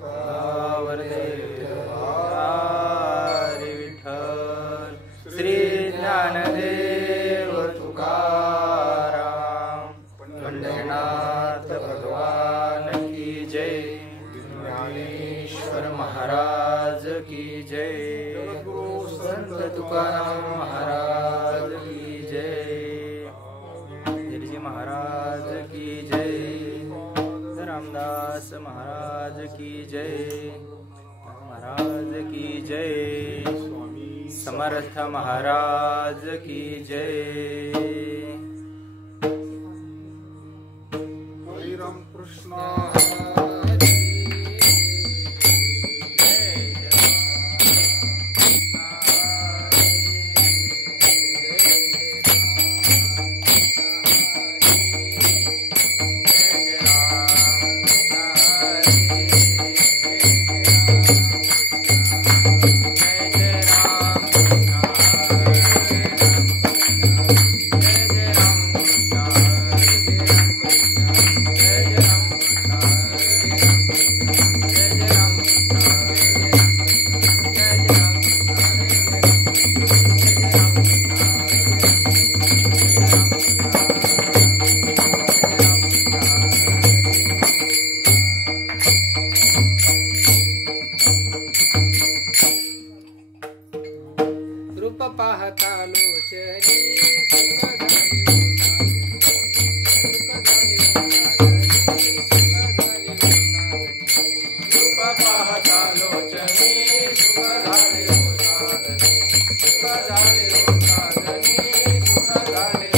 वरदे हरी विठ्ठल श्री ज्ञानदेव तुकाराम पंढरीनाथ भगवान की जय। ज्ञानेश्वर महाराज की जय। संत तुकाराम महाराज की जय। गिरजी महाराज की जय। रामदास महाराज की जय। महाराज की जय। समर्थ महाराज की जय। हरे राम कृष्ण पाहता लोचनी रूप पाहता लोचनी सुख झाले सुख झाले सुख झाले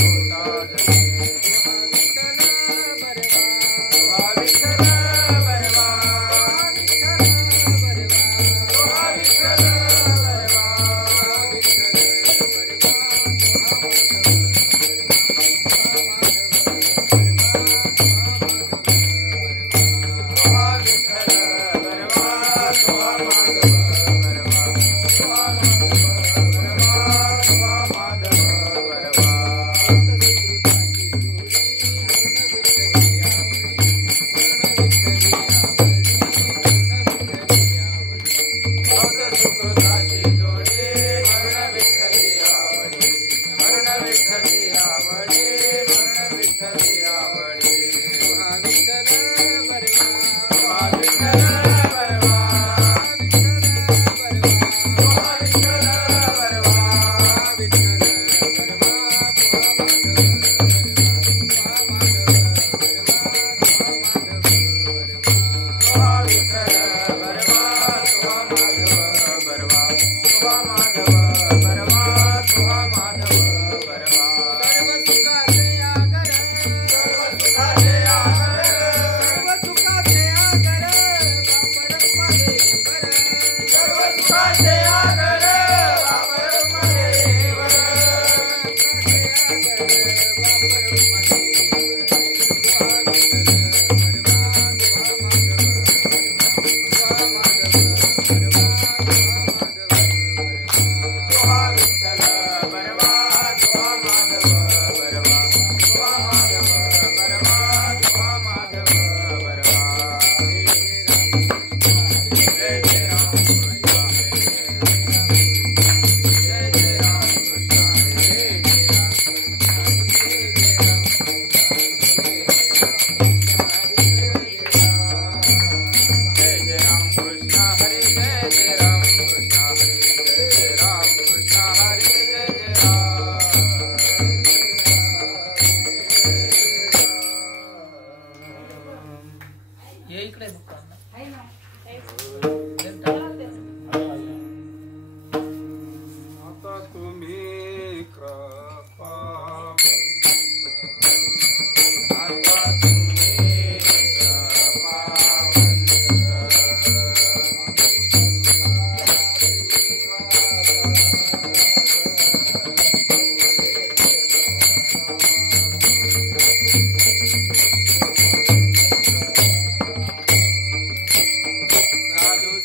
साधु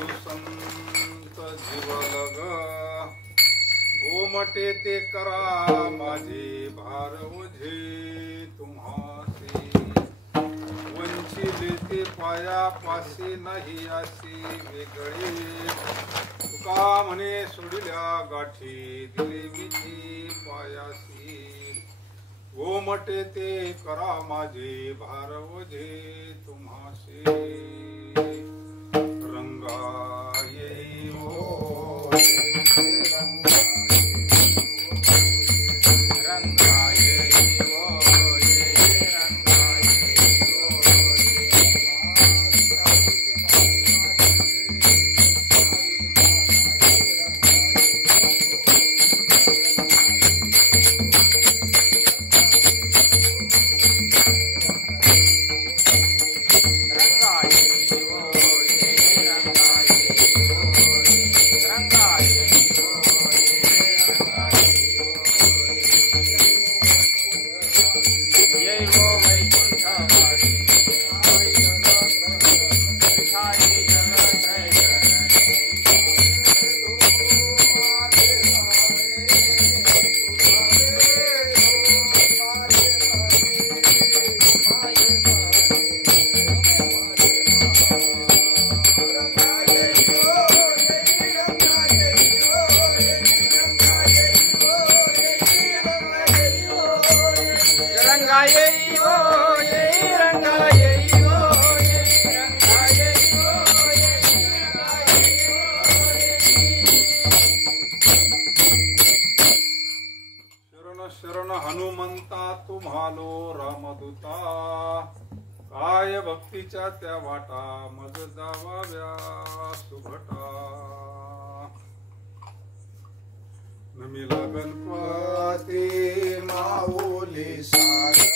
साधू संत जीवलग गोमटे ते करा माझे भार ओझे तुम्हासे वंचिले ते पायापाशी नाही अशी वेगळे तुका म्हणे सोडिल्या गाठी दिले विधी पायासी गोमटे ते करा माझे भार ओझे तुम्हासे रंगा येई ओ शरण हनुमंता तुम्हालो रामदूता काय भक्तीच्या त्या वाटा मज जावाव्या सुभटा नमिला गणपती माऊली सारा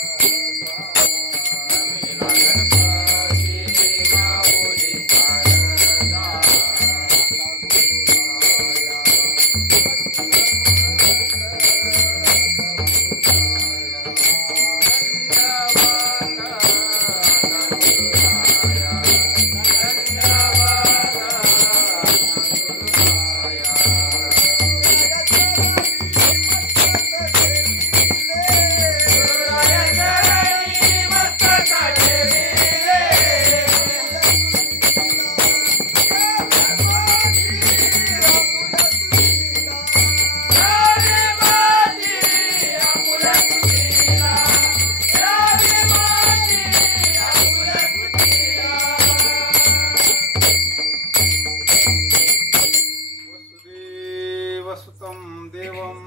वसुतं देवं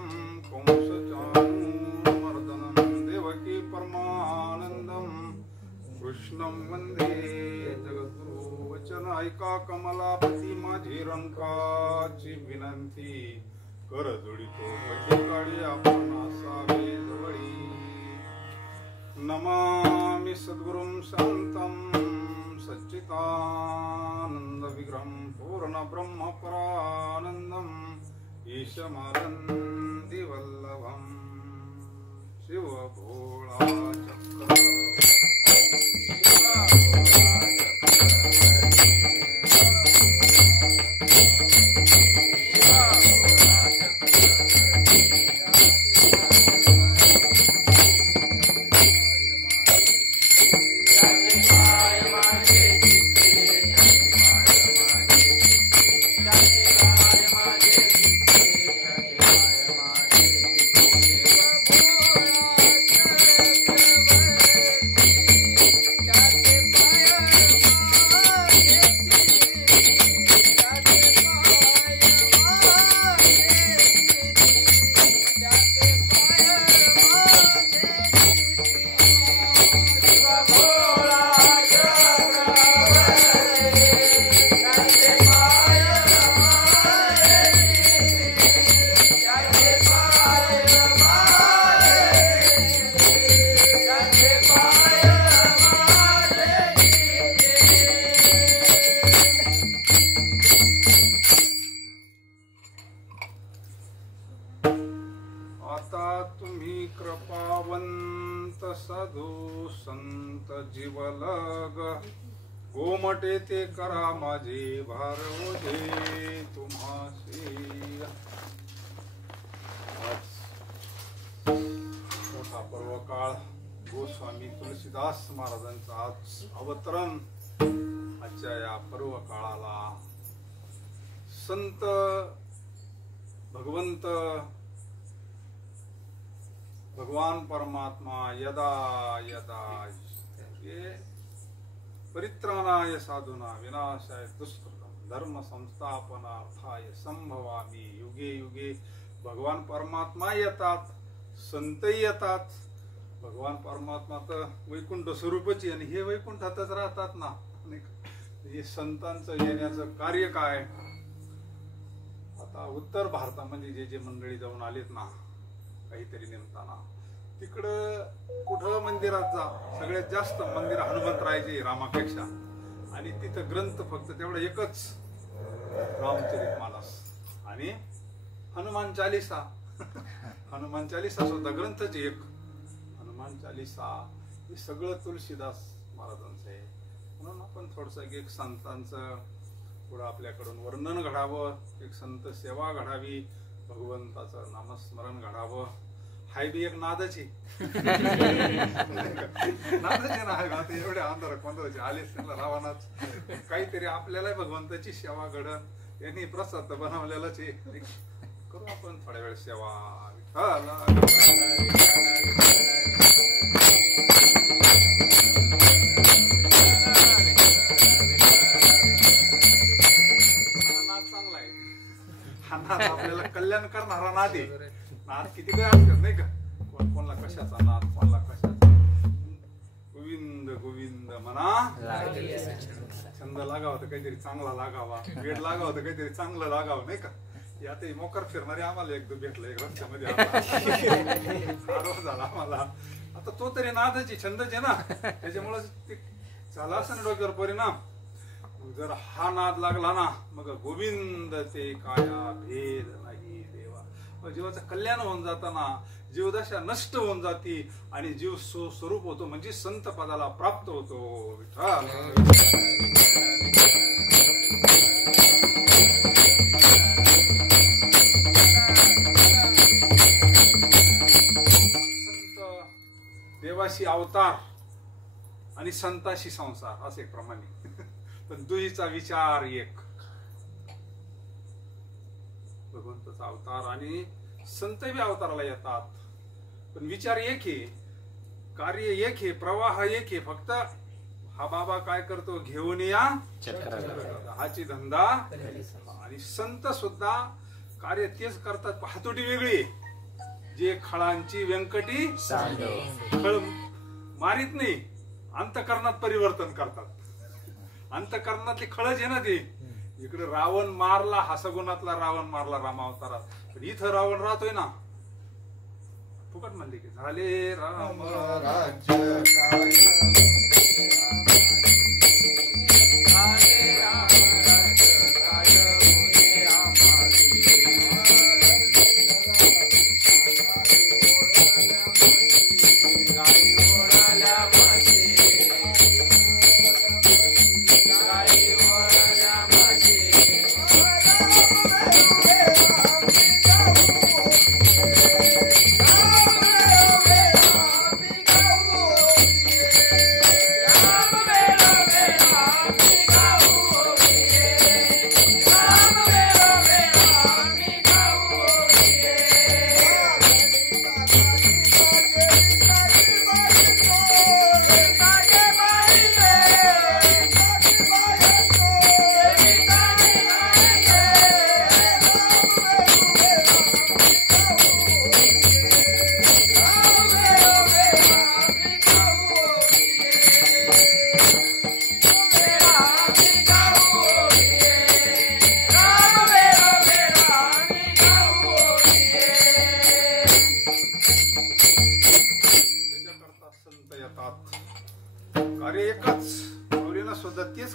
कंसचाणूरमर्दनं देवकी परमानंदं कृष्णं वंदे जगद्गुरु वचन ऐका कमलापती माझी रंकाची विनंती कर जोडितो काळी आपण असावे जवळी नमामि सद्गुरुं शान्तं सच्चिदानंद विग्रहं पूर्ण ब्रह्म परानंदं ईशमानंदी वल्लभं शिव भोळा चक्र साधू संत जीवलग गोमटे ते करा माझे भार अवतरण आजच्या या पर्व काळाला संत भगवंत भगवान परमात्मा यदा यदा ये परित्राणाय साधूना विनाशाय दुष्कृतम धर्म संस्थापनार्थाय संभवामी युगे युगे भगवान परमात्मा येतात, संतही येतात. भगवान परमात्मा तर वैकुंठ स्वरूपची आणि हे वैकुंठातच राहतात ना. हे संतांचं येण्याचं कार्य काय. आता उत्तर भारतामध्ये जे जे मंडळी जाऊन आलेत ना काहीतरी निमताना, तिकडं कुठं मंदिरात जा, सगळ्यात जास्त मंदिर हनुमंतरायचे रामापेक्षा, आणि तिथं ग्रंथ फक्त तेवढा एकच रामचरितमानस आणि हनुमान चालीसा. हनुमान चालीसा सुद्धा ग्रंथच एक. हनुमान चालीसा हे सगळं तुलसीदास महाराजांचं आहे. म्हणून आपण थोडस एक संतांचं थोडं आपल्याकडून वर्णन घडावं, एक संत सेवा घडावी, भगवंताचं नामस्मरण घडावं. हाय बी एक नादची नादचे ना. आता एवढे अंधार पंधराचे आलेच त्यांना रावणाच काहीतरी आपल्याला भगवंताची सेवा घडन. यांनी प्रसाद बनवलेलाच आहे. करू आपण थोड्या वेळ सेवा. आपल्याला कल्याण करणारा नाद आहे. नाद किती काय असतात नाही का. कोणला कशाचा नाद, कोणला कशाचा. गोविंद गोविंद म्हणा. छंद लागावा तर काहीतरी चांगला लागावा, वेळ लागावा तर काहीतरी चांगलं लागावं नाही का. आता मोकर फिरणारे आम्हाला एकदम भेटलं एक रस्त्यामध्ये झाला आम्हाला. आता तो तरी नादाची छंदच आहे ना, त्याच्यामुळे ते झाला असं ना डोक्यावर परिणाम. जर हा नाद लागला ना मग गोविंद ते काया भेद नाही देवा. जीवाचं कल्याण होऊन जाताना जीवदशा नष्ट होऊन जाती आणि जीव स्वरूप होतो, म्हणजे संत पदाला प्राप्त होतो. संत देवाशी अवतार आणि संताशी संसार असे प्रमाणे, पण दुहीचा विचार एक. भगवंताचा अवतार आणि संत बी अवताराला येतात, पण विचार एक आहे, कार्य एक आहे, प्रवाह एक आहे. फक्त हा बाबा काय करतो, घेऊन या हाची धंदा. आणि संत सुद्धा कार्य तेच करतात, हातोटी वेगळी. जे खळांची व्यंकटी खळ मारित नाही, अंतकरणात परिवर्तन करतात. अंतकरणातली खळच आहे ना ती. इकडे रावण मारला, हा सगुणातला रावण मारला रामावतारात, पण इथं रावण राहतोय ना. फुकट म्हणले की झाले राम राज्य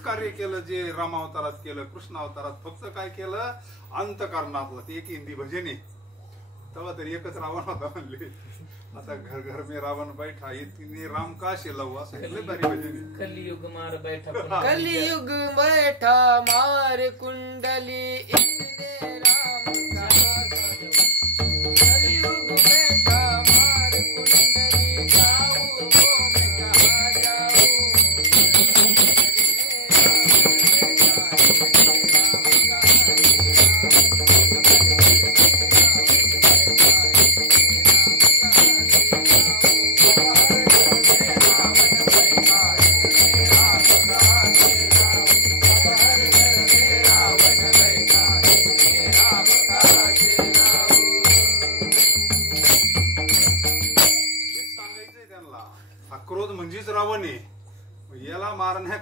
कार्य केलं जे रामावतारात केलं, कृष्ण अवतारात फक्त काय केलं, अंतकरणातलं. ते एक हिंदी भजन आहे, तेव्हा तरी एकच रावण होता म्हणले. आता घर घर में रावण बैठा, इतनी राम का शिलव, असं लय भारी भजन आहे. कलियुग मार बैठा, कलियुग बैठा मार कुंडली, इतने राम का कलियुग बैठा मार कुंडली, जाऊं वो मैं कहाँ जाऊं.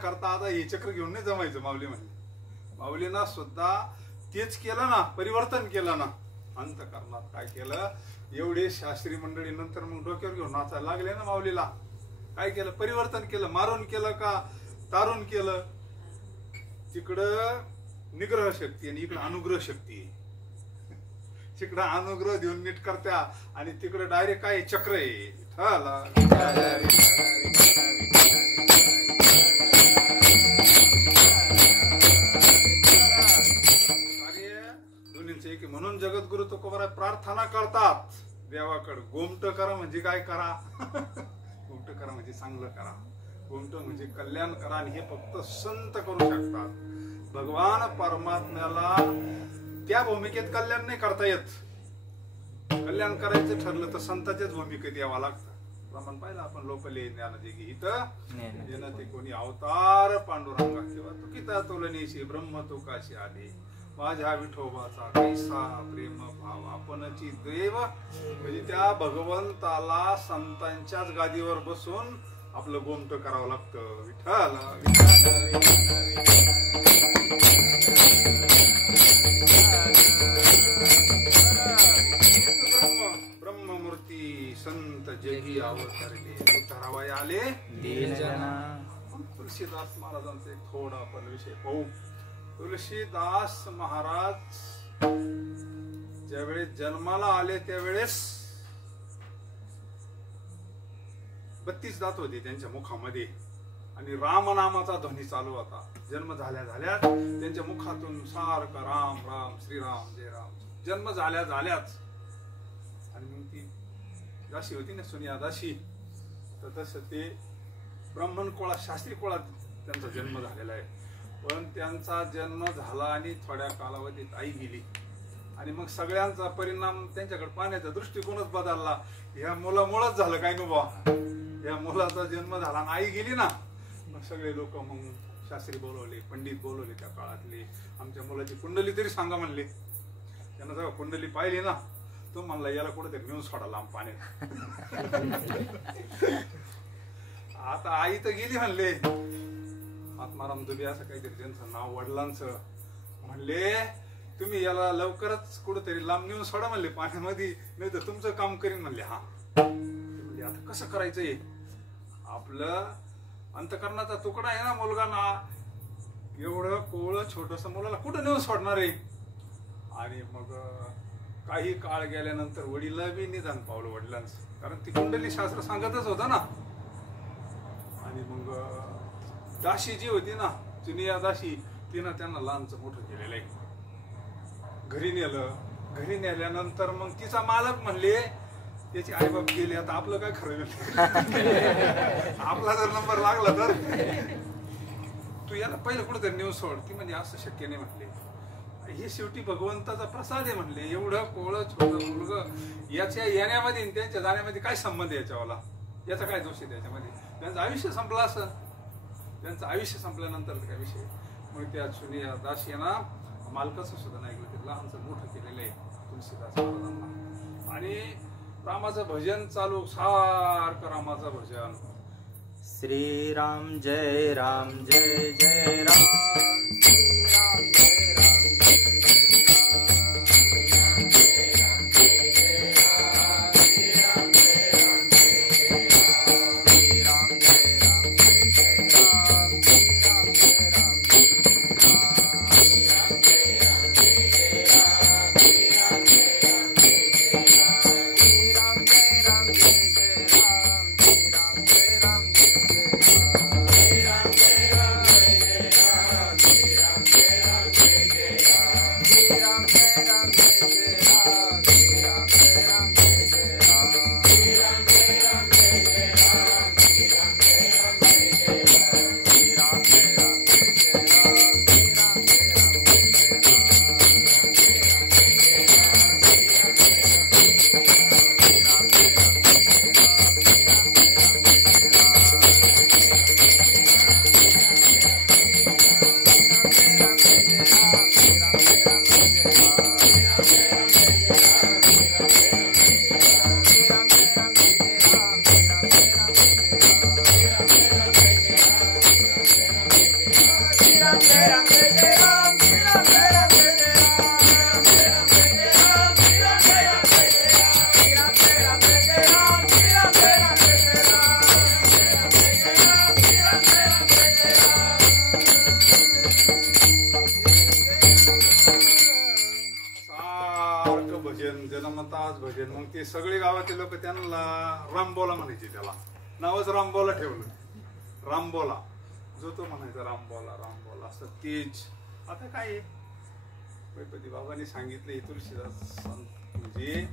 करता आता हे चक्र घेऊन नाही जमायचं माऊली म्हणले. माऊलींना सुद्धा तेच केलं ना, परिवर्तन केलं ना. अंतःकरणात काय केलं, एवढे शास्त्री मंडळी नंतर मग डोक्यावर घेऊन नाचायला लागले ना माऊलीला. काय केलं, परिवर्तन केलं. मारून केलं का तारून केलं. तिकडं निग्रह शक्ती आणि इकडं अनुग्रह शक्ती. तिकडं अनुग्रह देऊन नीट करत्या आणि तिकडं डायरेक्ट काय चक्र आहे. म्हणून जगद्गुरु तुकोबाराय प्रार्थना करतात देवाकडे. गोमट करा म्हणजे काय करा, गोमट करा म्हणजे चांगलं करा, गोमट म्हणजे कल्याण करा. आणि हे फक्त संत करू शकतात. भगवान परमात्म्याला त्या भूमिकेत कल्याण नाही करता येत. कल्याण करायचं ठरलं तर संताच्याच भूमिकेत यावं लागतं. प्रमाण पाहिलं आपण लोकले ज्ञानदेगी इथं जेनं ते कोणी अवतार पांडुरंगा किंवा तुकिता तोलनीशी ब्रह्म तुकाशी आले. माझ्या विठोबाचा कैसा प्रेम भाव आपणची देव. म्हणजे त्या भगवंताला संतांच्याच गादीवर बसून आपलं गोमट करावं लागतं. विठ्ठल ब्रह्ममूर्ती संत जगी अवतरले उतरावय आले दीनजना. तुलसीदास महाराजांचा एक थोडा आपण विषय पाहू. तुलसीदास महाराज ज्यावेळेस जन्माला आले त्यावेळेस 32 दात होते त्यांच्या मुखामध्ये आणि राम नामाचा ध्वनी चालू होता. जन्म झाल्या झाल्याच त्यांच्या मुखातून सारखं राम राम श्रीराम जय राम. जन्म झाल्या झाल्याच. आणि मग ती दासी होती ना सोनिया दासी, तर तसं ते ब्राह्मण कोळा शास्त्री कोळात त्यांचा जन्म झालेला आहे. पण त्यांचा जन्म झाला आणि थोड्या कालावधीत आई गेली. आणि मग सगळ्यांचा परिणाम त्यांच्याकडे पाहण्याचा दृष्टिकोनच बदलला. ह्या मुलामुळेच झालं काय नु बा, या मुलाचा जन्म झाला आणि आई गेली ना. मग सगळे लोक मग शास्त्री बोलवले, पंडित बोलवले त्या काळातले. आमच्या मुलाची कुंडली तरी सांगा म्हणले. त्यांना जेव्हा कुंडली पाहिली ना, तो म्हणला याला कुठेतरी नेऊन सोडा लांब पाण्यात. आता आई तर गेली म्हणले. आत्माराम दुबे असं काहीतरी त्यांचं नाव वडिलांचं. म्हणले तुम्ही याला लवकरच कुठेतरी लांब नेऊन सोडा म्हणले पाण्यामध्ये, नाही तर तुमचं काम करीन म्हणले. हा म्हणजे आता कसं करायचंय, आपलं अंतकरणाचा तुकडा आहे ना मुलगा ना, एवढं कोवळं छोटस मुलाला कुठं नेऊन सोडणार आहे. आणि मग काही काळ गेल्यानंतर वडीलला बी निदान पावलं वडिलांचं, कारण ती कुंडली शास्त्र सांगतच होतं ना. आणि मग दाशी जी होती ना जुनिया दाशी, तिनं त्यांना लहानचं मोठं केलेलं आहे. घरी नेलं. घरी नेल्यानंतर मग तिचा मालक म्हणले त्याची आईबाप गेले, आता आपलं काय खरं. आपला जर नंबर लागला तर तू याला पहिलं कुठेतरी नेऊन सोड. ती म्हणजे असं शक्य नाही म्हणले. हे शेवटी भगवंताचा प्रसाद आहे म्हणले. एवढं कोवळं छोटं मुलग, याच्या येण्यामध्ये त्यांच्या जाण्यामध्ये काय संबंध याच्यावाला, याचा काय दोष आहे त्याच्यामध्ये. त्यांचं आयुष्य संपलं असं. त्यांचं आयुष्य संपल्यानंतर काय विषय. मग त्या सुनिया दासी ना मालकाचं सुद्धा नाही ऐकलं, ते लहानचं मोठं केलेलं आहे तुलसीदास महाराजांना. आणि रामाचं भजन चालू, सारखं रामाचं भजन. श्रीराम जय राम जय जय राम, श्रीराम जय राम जय जय राम. सारखं भजन जन्मताच भजन. मग ते सगळे गावाचे लोक त्यांना रामबोला म्हणायचे. त्याला नावच रामबोला ठेवलं. रामबोला जो तो म्हणायचा रामबोला रामबोला असं तेज. आता काय गणपती बाबांनी सांगितले तुळशीदास म्हणजे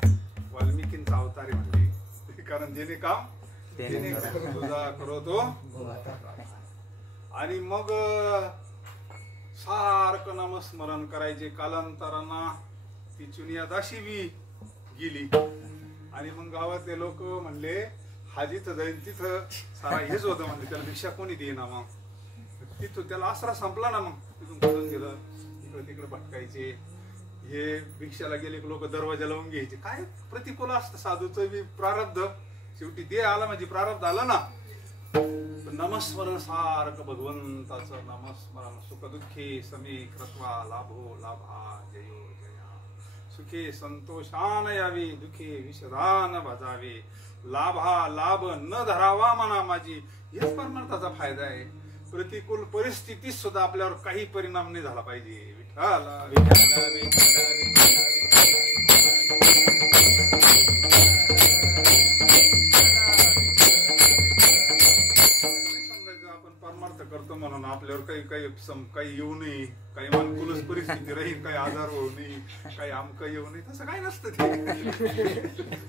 वाल्मिकींचा अवतार म्हणले. कारण जेणे काम तुझा करो तो. आणि मग सारखं नामस्मरण करायचे. कालांतरांना ती चुनियादाशी बी गेली. आणि मग गावातले लोक म्हणले हा जिथं जाईल तिथं सारा हेच होतं म्हणले. त्याला भिक्षा कोणी देईना. मग तिथून त्याला आसरा संपला ना. मग तिथून पळून गेलं. इकडे तिकडे भटकायचे. हे भिक्षाला गेले लोक दरवाजा लावून घ्यायचे. काय प्रतिकूल असतं साधूचं बी प्रारब्ध. शेवटी ते आला म्हणजे प्रारब्ध आला ना. नमस्मरण सारखं भगवंताचं नमस्मरण. सुखदुःखे समे कृत्वा लाभो लाभा जयो जया. सुखे संतोषान यावे दुखे विषदान भजावे. लाभा लाभ न धरावा मना माझी. हेच परमार्थाचा फायदा आहे. प्रतिकूल परिस्थितीत सुद्धा आपल्यावर काही परिणाम नाही झाला पाहिजे. विठ्ठला विठ्ठला विठ्ठला करतो म्हणून आपल्यावर काही येऊ नये. काही मानकुलच परिस्थिती राहील. काही आजार होऊ नये. काही आमक येऊ नये. तसं काही नसतं.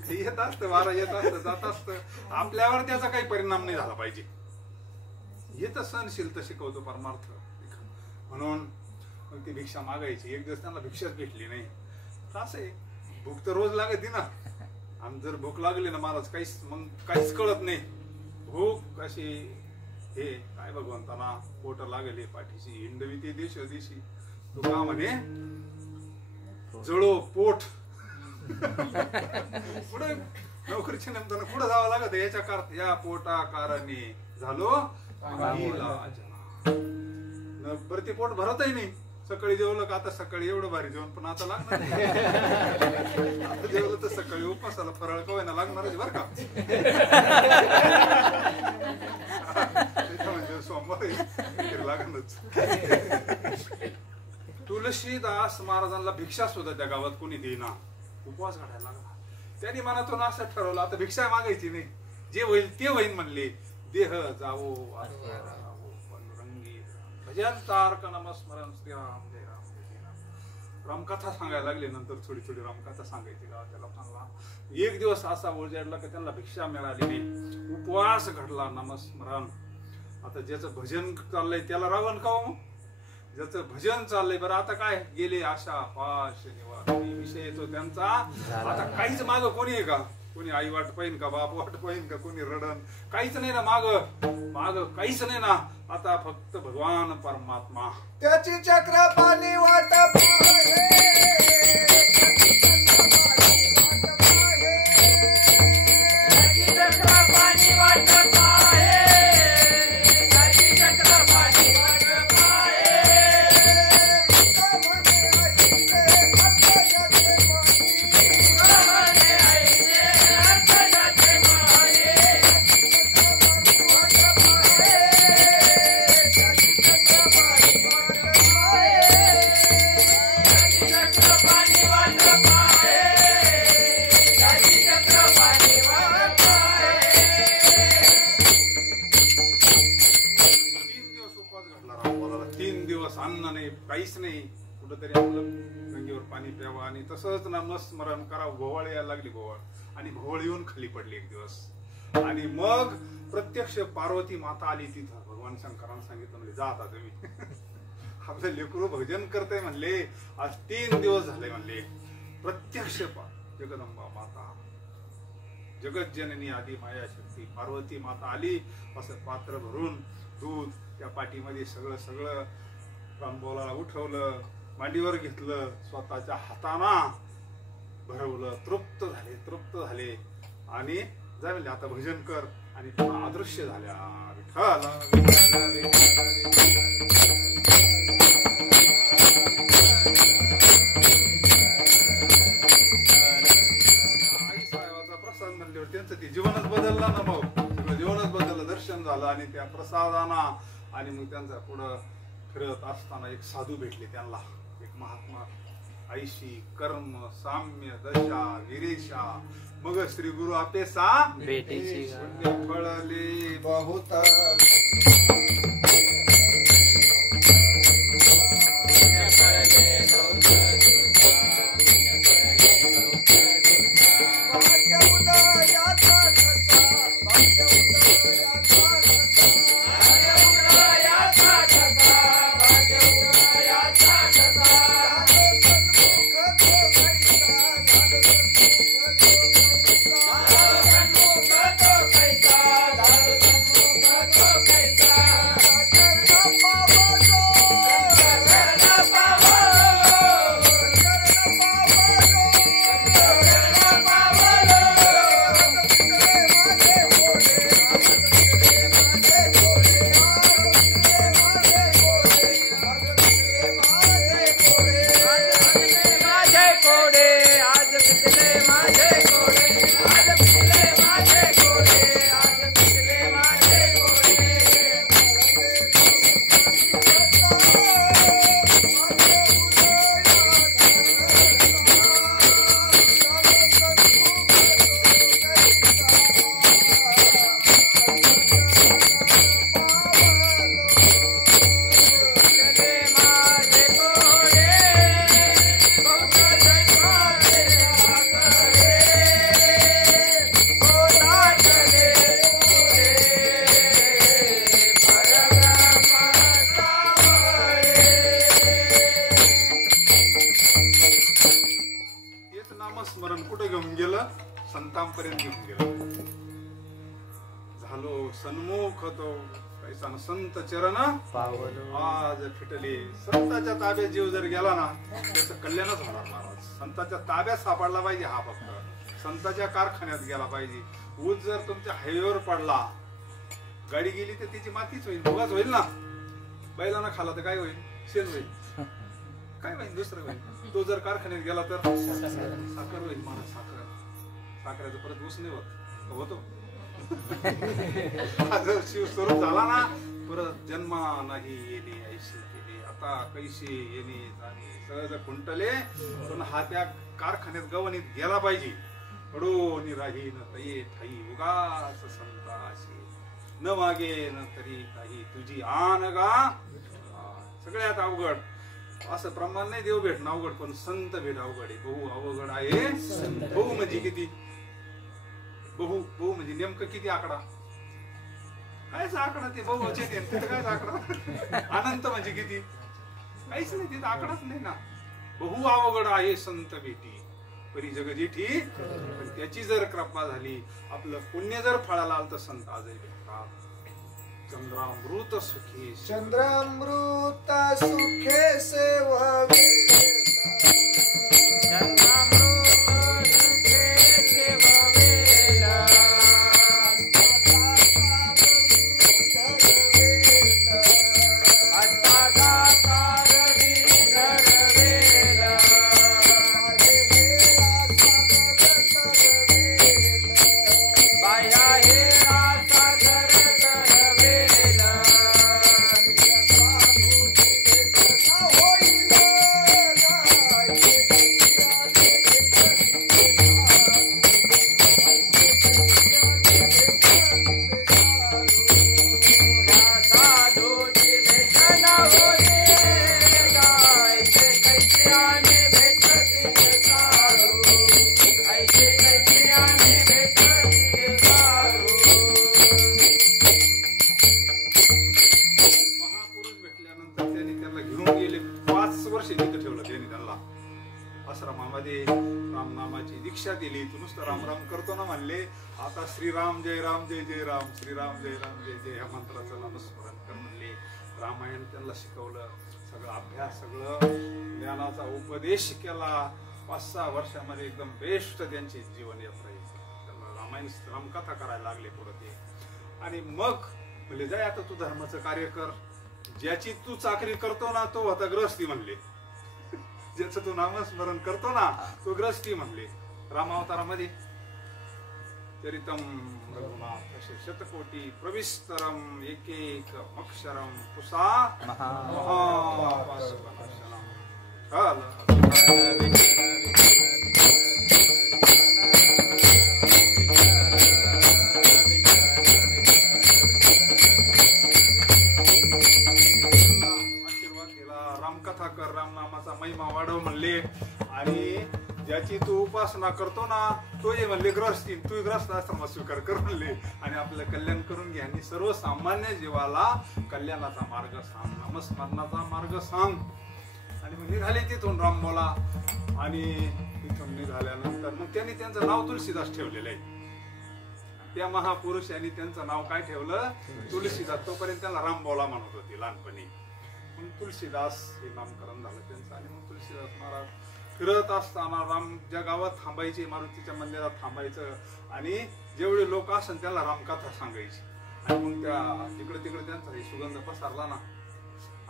ते येत असतं वारा येत असतं जात असतं. आपल्यावर त्याचा काही परिणाम नाही झाला पाहिजे. हे तर सहनशीलता शिकवतो परमार्थ. म्हणून मग ती भिक्षा मागायची. एक दिवस त्यांना भिक्षाच भेटली नाही. असं आहे भूक तर रोज लागते ना. आणि जर भूक लागली ना महाराज काहीच कळत नाही. भूक अशी हे काय भगवंताना पोट लागले पाठीशी हिंडवी ते देश दिशी. तुका म्हणे जळो पोट. पुढे नोकरीच्या नंतर पुढे जावं लागत. याच्या या पोटा कारणे झालो बरं. ते पोट भरतही नाही. सकाळी जेवलं का आता सकाळी एवढं भारी जेवण पण आता लागणार नाही. आता जेवलं तर सकाळी उपासाला फराळ कवायना लागणारच बरं का. म्हणजे सोमवार लागणच. तुळशीदास महाराजांना भिक्षा सुद्धा त्या गावात कोणी देईना. उपवास घडायला लागला. त्यांनी मनातून असं ठरवलं आता भिक्षा मागायची नाही. जे होईल ते होईल म्हणले. देह जावो रंगी भजन तारक नमस्मरण श्रीराम जय राम जय राम. रामकथा सांगायला लागले. नंतर थोडी थोडी रामकथा सांगायची गावाच्या लोकांना. एक दिवस असा उलझडला की त्यांना भिक्षा मिळाली नाही. उपवास घडला नमस्मरण. आता ज्याचं भजन चाललंय त्याला रावण का हो. ज्याचं भजन चाललंय बरं आता काय गेले आशा पाश निवार विषय येतो त्यांचा. आता काहीच माग कोणी आहे का. कोणी आई वाट पाहिन का बाप वाट पाहिन का. कोणी रडन काहीच नाही ना. माग काहीच नाही ना. आता फक्त भगवान परमात्मा. त्याची चक्र पाणी वाट काहीच नाही. कुठंतरी आपलं गंगेवर पाणी प्यावं आणि तसंच नामस्मरण करावं. भोवळ यायला लागली. भोवळ आणि भोवळ येऊन खाली पडली एक दिवस. आणि मग प्रत्यक्ष पार्वती माता आली तिथं. भगवान शंकरांना सांगितलं म्हणजे जा आता तुम्ही. आपलं लेकरू भजन करते म्हणले. आज 3 दिवस झाले म्हणले. प्रत्यक्ष जगदंबा माता जगत जननी आदी माया शक्ती पार्वती माता आली. असं पात्र भरून दूध त्या पाठीमध्ये सगळं रामबोलाला उठवलं. मांडीवर घेतलं. स्वतःच्या हाताना भरवलं. तृप्त झाले आणि जायला आता भजन कर. आणि पुन्हा अदृश्य झाल्या. विठ्ठला विठ्ठला आई साहेबाचा प्रसाद म्हणल्यावर त्यांचं ते जीवनच बदललं ना. भाऊ सगळं जीवनच बदललं. दर्शन झालं आणि त्या प्रसादाना. आणि मग त्यांचा पुढं फिरत असताना एक साधू भेटले त्यांना. एक महात्मा ऐशी कर्म साम्य दशा विरेशा मग श्री गुरु आपेसा भेटीची पुण्य फळले बहुत नामस्मरण कुठे घेऊन गेलं संतांपर्यंत घेऊन गेलं झालो सन्मुख तो कैसा संत चरण आज फिटले संताच्या ताब्यात जीव जर गेला ना त्याचं कल्याणच होणार महाराज संताच्या ताब्यात सापडला पाहिजे हा फक्त संताच्या कारखान्यात गेला पाहिजे ऊस जर तुमच्या हायवेवर पडला गाडी गेली तर तिची मातीच होईल भोगाच होईल ना बैलांना खाला तर काय होईल शेण होईल काय होईल दुसरं होईल तो जर कारखान्यात गेला तर साखर होईल मला साखर साखरेचं परत ऊस नाही होतो जर शिव स्वरूप झाला ना परत जन्मा नाही येणे ऐशी केली आता कैशी येणे जाणे सहज खुंटले पण हा त्या कारखान्यात गवणीत गेला पाहिजे पडून राही न तये ठाई उगाच संताशी न मागे न तरी काही तुझी आन गा सगळ्यात अवघड असं प्रमाण नाही देव भेटणं अवघड पण संत भेट अवघड आहे बहु अवघड आहे बहु म्हणजे किती बहु बहु म्हणजे नेमकं किती आकडा कायच आकडा ते बहु तिथं काय आकडा अनंत म्हणजे किती काहीच नाही तिथं आकडाच नाही ना बहु अवघड आहे संत भेटी परी जगजिठी त्याची जर कृपा झाली आपलं पुण्य जर फळाला आलं तर संत आजही भेटतात चंद्रामृत सुखे चंद्रामृत सुखे सेववे आश्रमामध्ये रामनामाची दीक्षा दिली तू नुसतं राम राम करतो ना म्हणले आता श्रीराम जय जय राम श्रीराम जय जय या मंत्राचं नामस्मरण कर म्हणले रामायण त्यांना शिकवलं सगळं अभ्यास सगळं ज्ञानाचा उपदेश केला 5-6 वर्षामध्ये एकदम बेस्ट त्यांची जीवन यात्रा त्यांना रामायण रामकथा करायला लागले पुढे ते आणि मग म्हणले जाय आता तू धर्माचं कार्य कर ज्याची तू चाकरी करतो ना तो होता ग्रहस्थी म्हणले ज्याचं तू नामस्मरण करतो ना तो ग्रहस्थी म्हणले रामावतारामध्ये चरितम रघुनाथ शतकोटी प्रविस्तरम एक अक्षरम पुसा आशीर्वाद दिला, रामकथा कर, रामनामाचा महिमा वाढव म्हणले. आणि ज्याची तू उपासना करतो ना तो ये म्हणले ग्रस्ती, तू ग्रस्त आश्रम स्वीकार कर म्हणले. आणि आपलं कल्याण करून घे आणि सर्वसामान्य जीवाला कल्याणाचा मार्ग सांग, नामस्मरणाचा मार्ग सांग. आणि मग निघाले तिथून रामबोला. आणि तिथून निघाल्यानंतर मग त्यांनी त्यांचं नाव तुलसीदास ठेवलेलं आहे. त्या महापुरुष यांनी त्यांचं नाव काय ठेवलं? तुलसीदास. तोपर्यंत त्यांना रामबोला म्हणत होते लहानपणी. मग तुलसीदास हे नामकरण झालं त्यांचं. आणि मग तुलसीदास महाराज फिरत असताना राम ज्या गावात थांबायचे, मारुतीच्या मंदिरात थांबायचं आणि जेवढे लोक असेल त्याला रामकथा सांगायची. आणि मग त्या जिकडे तिकडे त्यांचा हे सुगंध पसरला ना.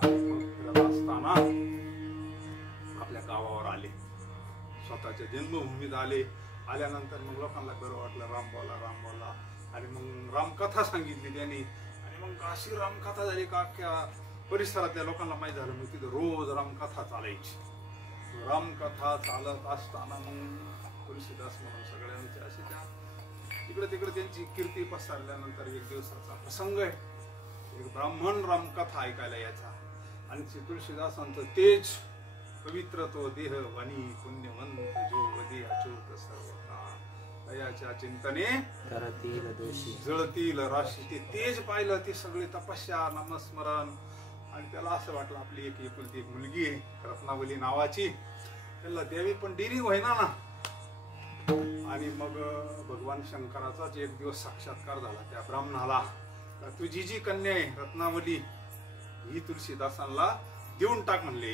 आणि मग फिरत असताना आपल्या गावावर आले, स्वतःच्या जन्मभूमीत आले. आल्यानंतर मग लोकांना बरं वाटलं, रामबोला रामबोला. आणि मग रामकथा सांगितली त्यांनी. आणि मग अशी रामकथा झाली का अख्ख्या परिसरातल्या लोकांना माहीत झालं. मग तिथं रोज रामकथा चालायची. रामकथा चालत असताना मग तुलसीदास म्हणून सगळ्यांचे असे त्या तिकडे तिकडे त्यांची कीर्ती पसरल्यानंतर एक दिवसाचा प्रसंग आहे. एक ब्राह्मण रामकथा ऐकायला यायचा. आणि तुलसीदासांचं तेज, पवित्रत्व, देह वाणी पुण्यवंत जो वदी अच्युत सर्वता दयाच्या चिंतने जळतील राशी. ते तेज पाहिलं, ते सगळे तपस्या, नामस्मरण. आणि त्याला असं वाटलं आपली एक एकुलती एक मुलगी आहे रत्नावली नावाची, त्याला द्यावी पण डिरिंग होईना ना. आणि मग भगवान शंकराचाच एक दिवस साक्षात्कार झाला त्या ब्राह्मणाला. तुझी जी कन्या आहे रत्नावली ही तुलसीदासांना देऊन टाक म्हणले.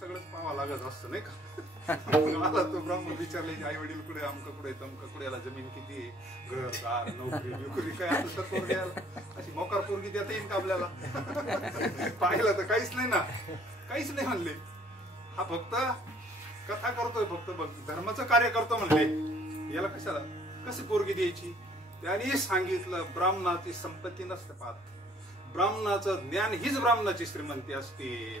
सगळंच पाहावं लागत असतं नाही का. मला तो ब्राह्मण विचारले आई वडील कुठे, आमक कुठे, तमक कुठे, याला जमीन किती, घरदार, नोकरी बिकरी काय असं तर अशी मोकार पोरगी देता येईल का आपल्याला. पाहिलं तर काहीच नाही ना, काहीच नाही म्हणले. हा फक्त कथा करतोय, फक्त धर्माचं कार्य करतो म्हणले. याला कशाला कशी पोरगी द्यायची. त्यांनी सांगितलं ब्राह्मणाची संपत्ती नसते पाहत, ब्राह्मणाचं ज्ञान हीच ब्राह्मणाची श्रीमंती असते.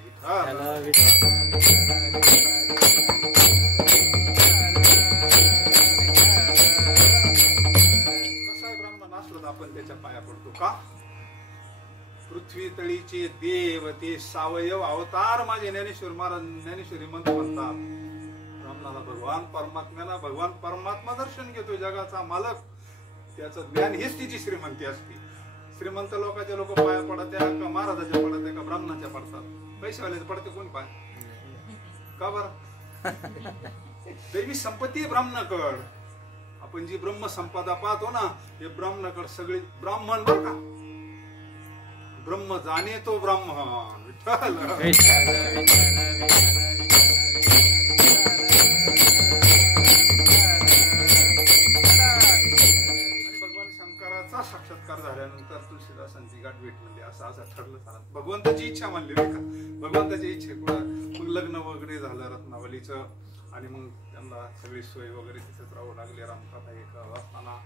कसा ब्राह्मण असलं तर आपण त्याच्या पाया पडतो का. पृथ्वी तळीचे देव ते सावयव अवतार माझे ज्ञानेश्वर महाराज ज्ञानेश्वरी मंत्र म्हणतात. ब्राह्मणाला भगवान परमात्म्याला भगवान परमात्मा दर्शन घेतो, जगाचा मालक. त्याचं ज्ञान हीच तिची श्रीमंती असते. श्रीमंत लोकांच्या लोक पाया पडत्या का महाराजाच्या पडत्या का ब्राह्मणाच्या पडतात. पैसेवाल्याचे पडते कोण पाय का बरं. दैवी संपत्ती ब्राह्मणाकड. आपण जी ब्रह्म संपदा पाहतो ना हे ब्राह्मणाकड सगळे ब्राह्मण बर का. ब्रह्म जाणे तो ब्राह्मण. साक्षात्कार झाल्यानंतर तुलसीदासांची गाठ भेट म्हणजे असं असं ठरलं. भगवंताची इच्छा मानली नाही का. भगवंताची इच्छा मग लग्न वगैरे झालं रत्नावलीचं. आणि मग त्यांना सगळी सोय वगैरे तिथेच राहू लागले. रामकथा एक असताना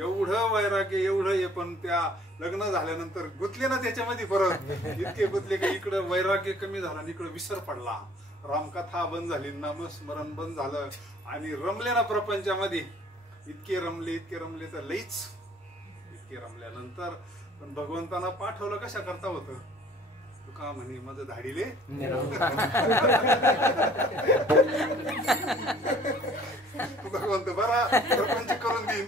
एवढं वैराग्य एवढं हे, पण त्या लग्न झाल्यानंतर गुंतले ना त्याच्यामध्ये परत. इतके गुंतले की इकडं वैराग्य कमी झालं आणि इकडं विसर पडला. रामकथा बंद झाली, नामस्मरण बंद झालं आणि रमले ना प्रपंचामध्ये. इतके रमले तर लईच रमल्यानंतर पण भगवंतांना पाठवलं कशा करता होतं. तुका म्हणे माझं धाडीले भगवंत बरा प्रपंच करून देईन.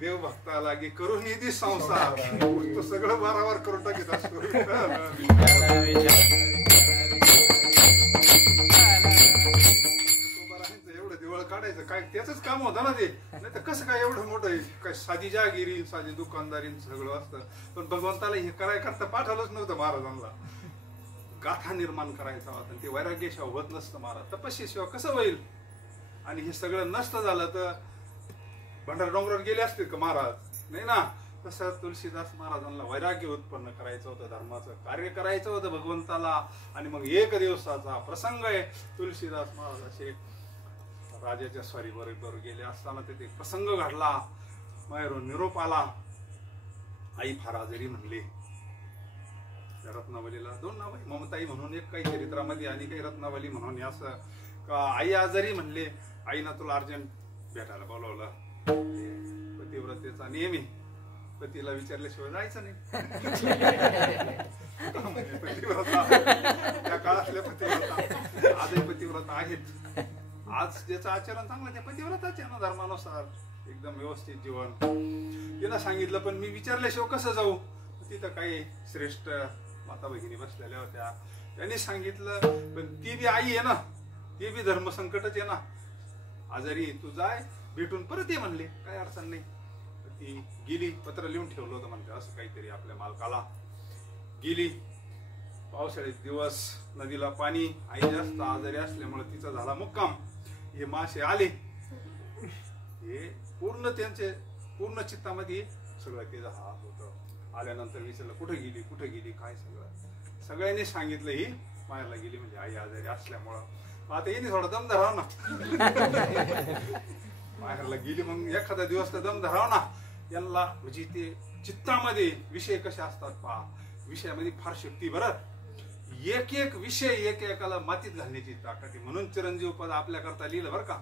देव भक्ता लागे करून निधी संसार. तो सगळं वारंवार करून टाकीत असतो. एवढं दिवळ काढायचं काय त्याच काम होतं ना ते. नाही तर कसं काय एवढं मोठं काय साधी जागिरी साधी दुकानदारी सगळं असतं. पण भगवंताला हे करायकरता पाठवलंच नव्हतं महाराजांना. गाथा निर्माण करायचा होता. ते वैराग्याशिवाय होत नसतं महाराज. तपस्येशिवाय कसं होईल. आणि हे सगळं नसतं झालं तर भंडार डोंगरावर गेले असतील का महाराज. नाही ना. तसं तुलसीदास महाराजांना वैराग्य उत्पन्न करायचं होतं, धर्माचं कार्य करायचं होतं भगवंताला. आणि मग एक दिवसाचा प्रसंग आहे. तुलसीदास महाराज असे राजाच्या स्वारी बरोबर गेले असताना तिथे प्रसंग घडला. माहेरून निरोप आला. आई फार आजारी म्हणले. त्या रत्नावलीला 2 नाव आहे, ममताई म्हणून एक काही चरित्रामध्ये आणि काही रत्नावली म्हणून. असं का आई आजारी म्हणले. आईनं तुला अर्जंट भेटायला बोलवलं. पतिव्रतेचा नियम आहे, पतीला विचारल्याशिवाय जायचं नाही. पतिव्रता त्या काळातल्या पतिव्रता आजही पतिव्रता आहेत. आज ज्याचं आचरण चांगलं त्या पतिव्रताच आहे ना, धर्मानुसार एकदम व्यवस्थित जीवन. तिनं सांगितलं पण मी विचारल्याशिवाय कसं जाऊ. तिथं काही श्रेष्ठ माता भगिनी बसलेल्या होत्या. त्यांनी सांगितलं पण ती बी आई आहे ना, ती बी धर्मसंकटच आहे ना. आजारी तू जाय भेटून परत ये म्हणले, काय अडचण नाही. ती गेली. पत्र लिहून ठेवलं होतं म्हणते असं काहीतरी आपल्या मालकाला. गेली. पावसाळ्याचे दिवस, नदीला पाणी. आई जास्त आजारी असल्यामुळे तिचा झाला मुक्काम. हे मासे आले. हे पूर्ण त्यांचे पूर्ण चित्तामध्ये सगळं ते झालं होतं. आल्यानंतर विचारलं कुठे गेली काय. सगळ्यांनी सांगितलं ही माहेरला गेली म्हणजे आई आजारी असल्यामुळं. आता येणे थोडा दम धराव ना. माहेरला गेली मग एखादा दिवस तर दम धराव ना. यांना म्हणजे ते चित्तामध्ये विषय कसे असतात पहा. विषयामध्ये फार शक्ती. बरं एक एक विषय एकाला मातीत घालण्याची ताकद आहे. म्हणून चिरंजीव पद आपल्या करता लिहिलं बरं का.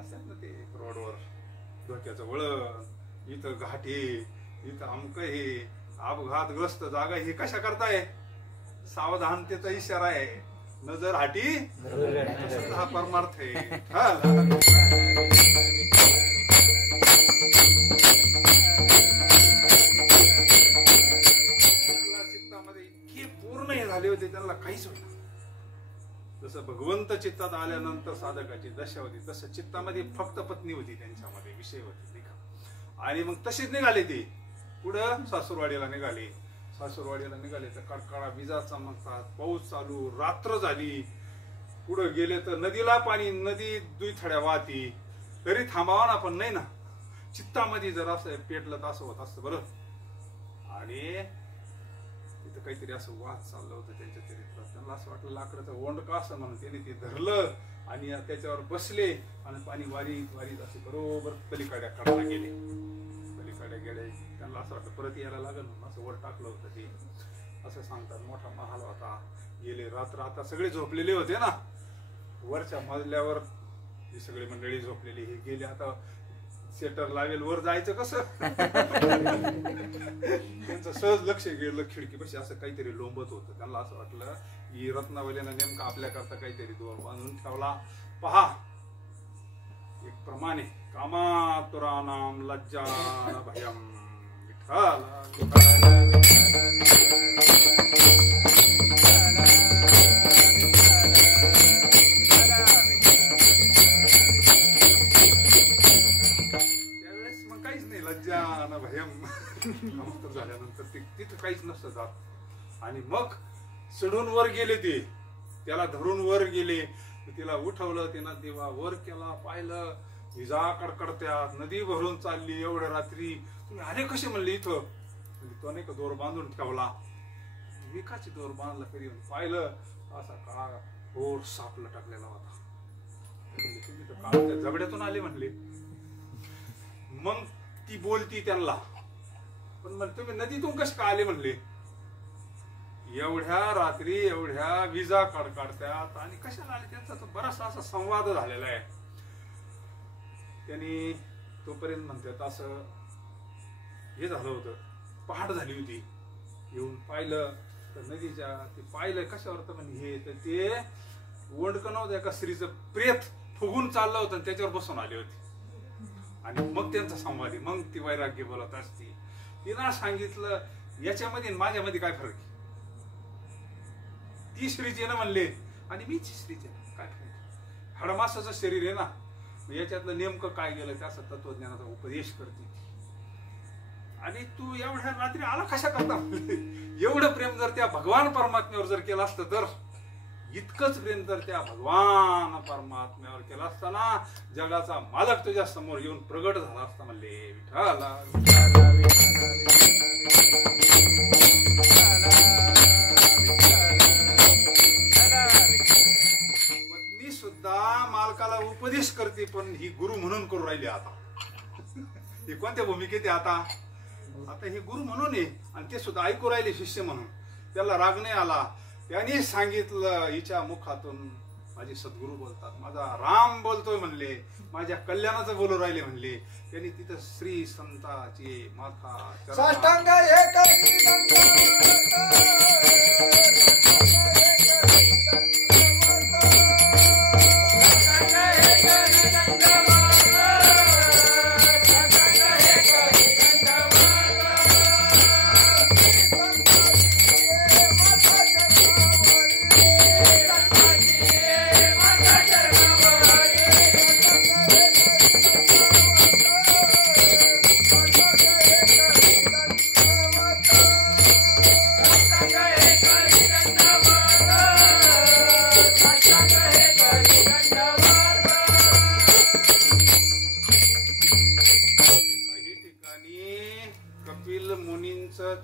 असं ना ते रोडवर धोक्याचं वळण, इथं घाटे, इथं अमक हे अपघातग्रस्त जागा. हे कशा करताय? सावधानतेचा इशारा आहे. नजर हाटी हा परमार्थ आहे. चित्तामध्ये इतके पूर्ण हे झाले होते त्यांना काहीच होत. जसं भगवंत चित्तात आल्यानंतर साधकाची दशा होती तसं चित्तामध्ये फक्त पत्नी होती, त्यांच्यामध्ये विषय होते. आणि मग तसेच निघाले ते पुढं सासूरवाडीला निघाले. सासूरवाडीला निघाले तर कडकडा विजा चमकतात, पाऊस चालू, रात्र झाली. पुढे गेले तर नदीला पाणी, नदी दुईथड्या वाहती. तरी थांबावा ना, पण नाही ना. चित्तामध्ये जर असं पेटलं तर असं होत असतं बरं. आणि तिथं काहीतरी असं वाद चाललं होतं त्यांच्या चरित्रात. त्यांना असं वाटलं लाकडाचं ओंड का असं म्हणून त्यांनी ते धरलं आणि त्याच्यावर बसले आणि पाणी वारीत वारीत असे बरोबर पलीकडे काढायला गेले. पलीकडे गेले. त्यांना असं वाटतं परत यायला लागेल म्हणून असं वर टाकलं होतं ते. असं सांगतात मोठा महाल होता. गेले रात्र. आता सगळे झोपलेले होते ना वरच्या मजल्यावर. ही सगळी मंडळी झोपलेली. हे गेले. आता सेटर लावेल वर जायचं कसं. त्यांचं सहज लक्ष गेलं खिडकीपाशी असं काहीतरी लोंबत होतं. त्यांना असं वाटलं ही रत्नावलीनं नेमका आपल्या करता काहीतरी दोर बांधून ठेवला. पहा एक प्रमाणे कामातुराणाम लज्जा भयम विठ्ठल. त्यावेळेस मग काहीच नाही. लज्जा न भयम झाल्यानंतर तिथं काहीच नसतं जात. आणि मग चढून वर गेले ते. त्याला धरून वर गेले. तिला उठवलं. तिनं देवा वर केला. पाहिलं विजा कडकडत्यात. नदी भरून चालली. एवढ्या रात्री तुम्ही आले कसे म्हणले इथं. तो नाही का दोर बांधून ठेवला. विकाची दोर बांधला. कधी पाहिलं असा काळा घोर साप लटकलेला होता. तुम्ही तर काळाच्या जबड्यातून आले म्हणले. मग ती बोलती त्यांना पण मग तुम्ही नदीतून कसे का आले म्हणले. एवढ्या रात्री एवढ्या विजा कडकडत्यात आणि कशाला आले. त्यांचा तो बराचसा असा संवाद झालेला आहे. त्यांनी तोपर्यंत म्हणतात असं हे झालं होतं. पहाट झाली होती. येऊन पाहिलं तर नदीच्या ते पाहिलं कशावर तर म्हणजे हे तर ते ओंडकं नव्हतं. एका स्त्रीचं प्रेत फुगून चाललं होतं त्याच्यावर बसून आले होते. आणि मग त्यांचा संवाद आहे. मग ती वैराग्य बोलत असते. तिनं सांगितलं याच्यामध्ये माझ्यामध्ये काय फरक आहे. ती श्रीचे ना म्हणले आणि मीच श्रीचे काय फरक. हाडमासाचं शरीर आहे ना. याच्यातलं नेमकं काय गेलं त्याचा तत्वज्ञानाचा उपदेश करते. आणि तू एवढ्या रात्री आला कशा करता. एवढं प्रेम जर त्या भगवान परमात्म्यावर जर केलं असतं तर इतकंच प्रेम जर त्या भगवान परमात्म्यावर केलं असताना जगाचा मालक तुझ्या समोर येऊन प्रगट झाला असता म्हणले विठ्ठला. पत्नी सुद्धा सुद्धा मालकाला उपदेश करते, पण ही गुरु म्हणून करू राहिली आता. ही कोणत्या भूमिकेत आहे आता ही गुरु म्हणून आहे, आणि ते सुद्धा ऐकू राहिले शिष्य म्हणून. त्याला राग नाही आला. त्याने सांगितलं, हिच्या मुखातून माझे सद्गुरू बोलतात, माझा राम बोलतोय म्हणले, माझ्या कल्याणाचं बोलू राहिले म्हणले. त्यांनी तिथं श्री संताची माथा साष्टांग एक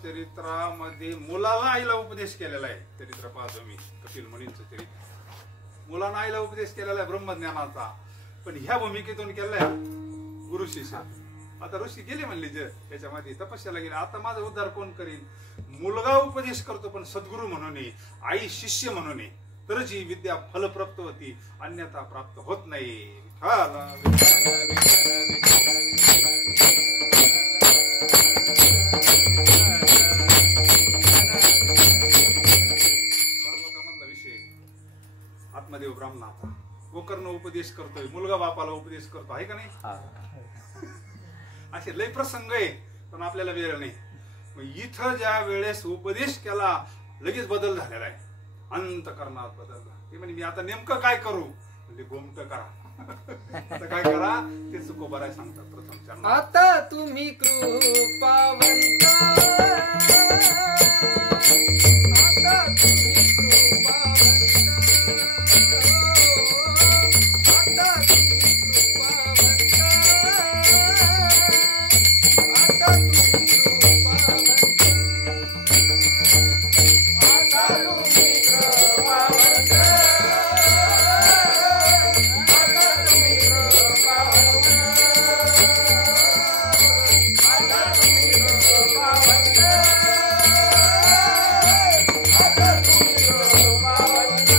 चरित्रामध्ये मुलाला आईला उपदेश केलेला आहे. चरित्र पाहतो मी कपिल मुनींचं चरित्र. मुलांना आईला उपदेश केलेला आहे ब्रह्मज्ञानाचा, पण ह्या भूमिकेतून केलाय गुरु शिष्य. आता ऋषी गेले म्हणले जे त्याच्यामध्ये तपस्याला गेले. आता माझा उद्धार कोण करीन? मुलगा उपदेश करतो पण सद्गुरू म्हणून, आई शिष्य म्हणून, तरच ही विद्या फलप्राप्त होती, अन्यथा प्राप्त होत नाही. आत्मदेव ब्राह्मणाचा गोकर्ण उपदेश करतोय, मुलगा बापाला उपदेश करतो, आहे का नाही? असे लय प्रसंग आहे, पण आपल्याला वेळ नाही. इथं ज्या वेळेस उपदेश केला लगेच बदल झालेला आहे, अंतकरणात बदलला. ते म्हणजे मी आता नेमकं काय करू? म्हणजे गोमट करा. आता काय करा ते तुकोबाराय सांगतात प्रथम चरण. आता तुम्ही कृपावंत, आता तुम्ही कृपावंत, आता तुम्ही कृपावंत, आता तुम्ही कृपावंत, आता तुम्ही कृपावंत, आता तुम्ही कृपावंत, आता तुम्ही कृपावंत, आता तुम्ही कृपावंत,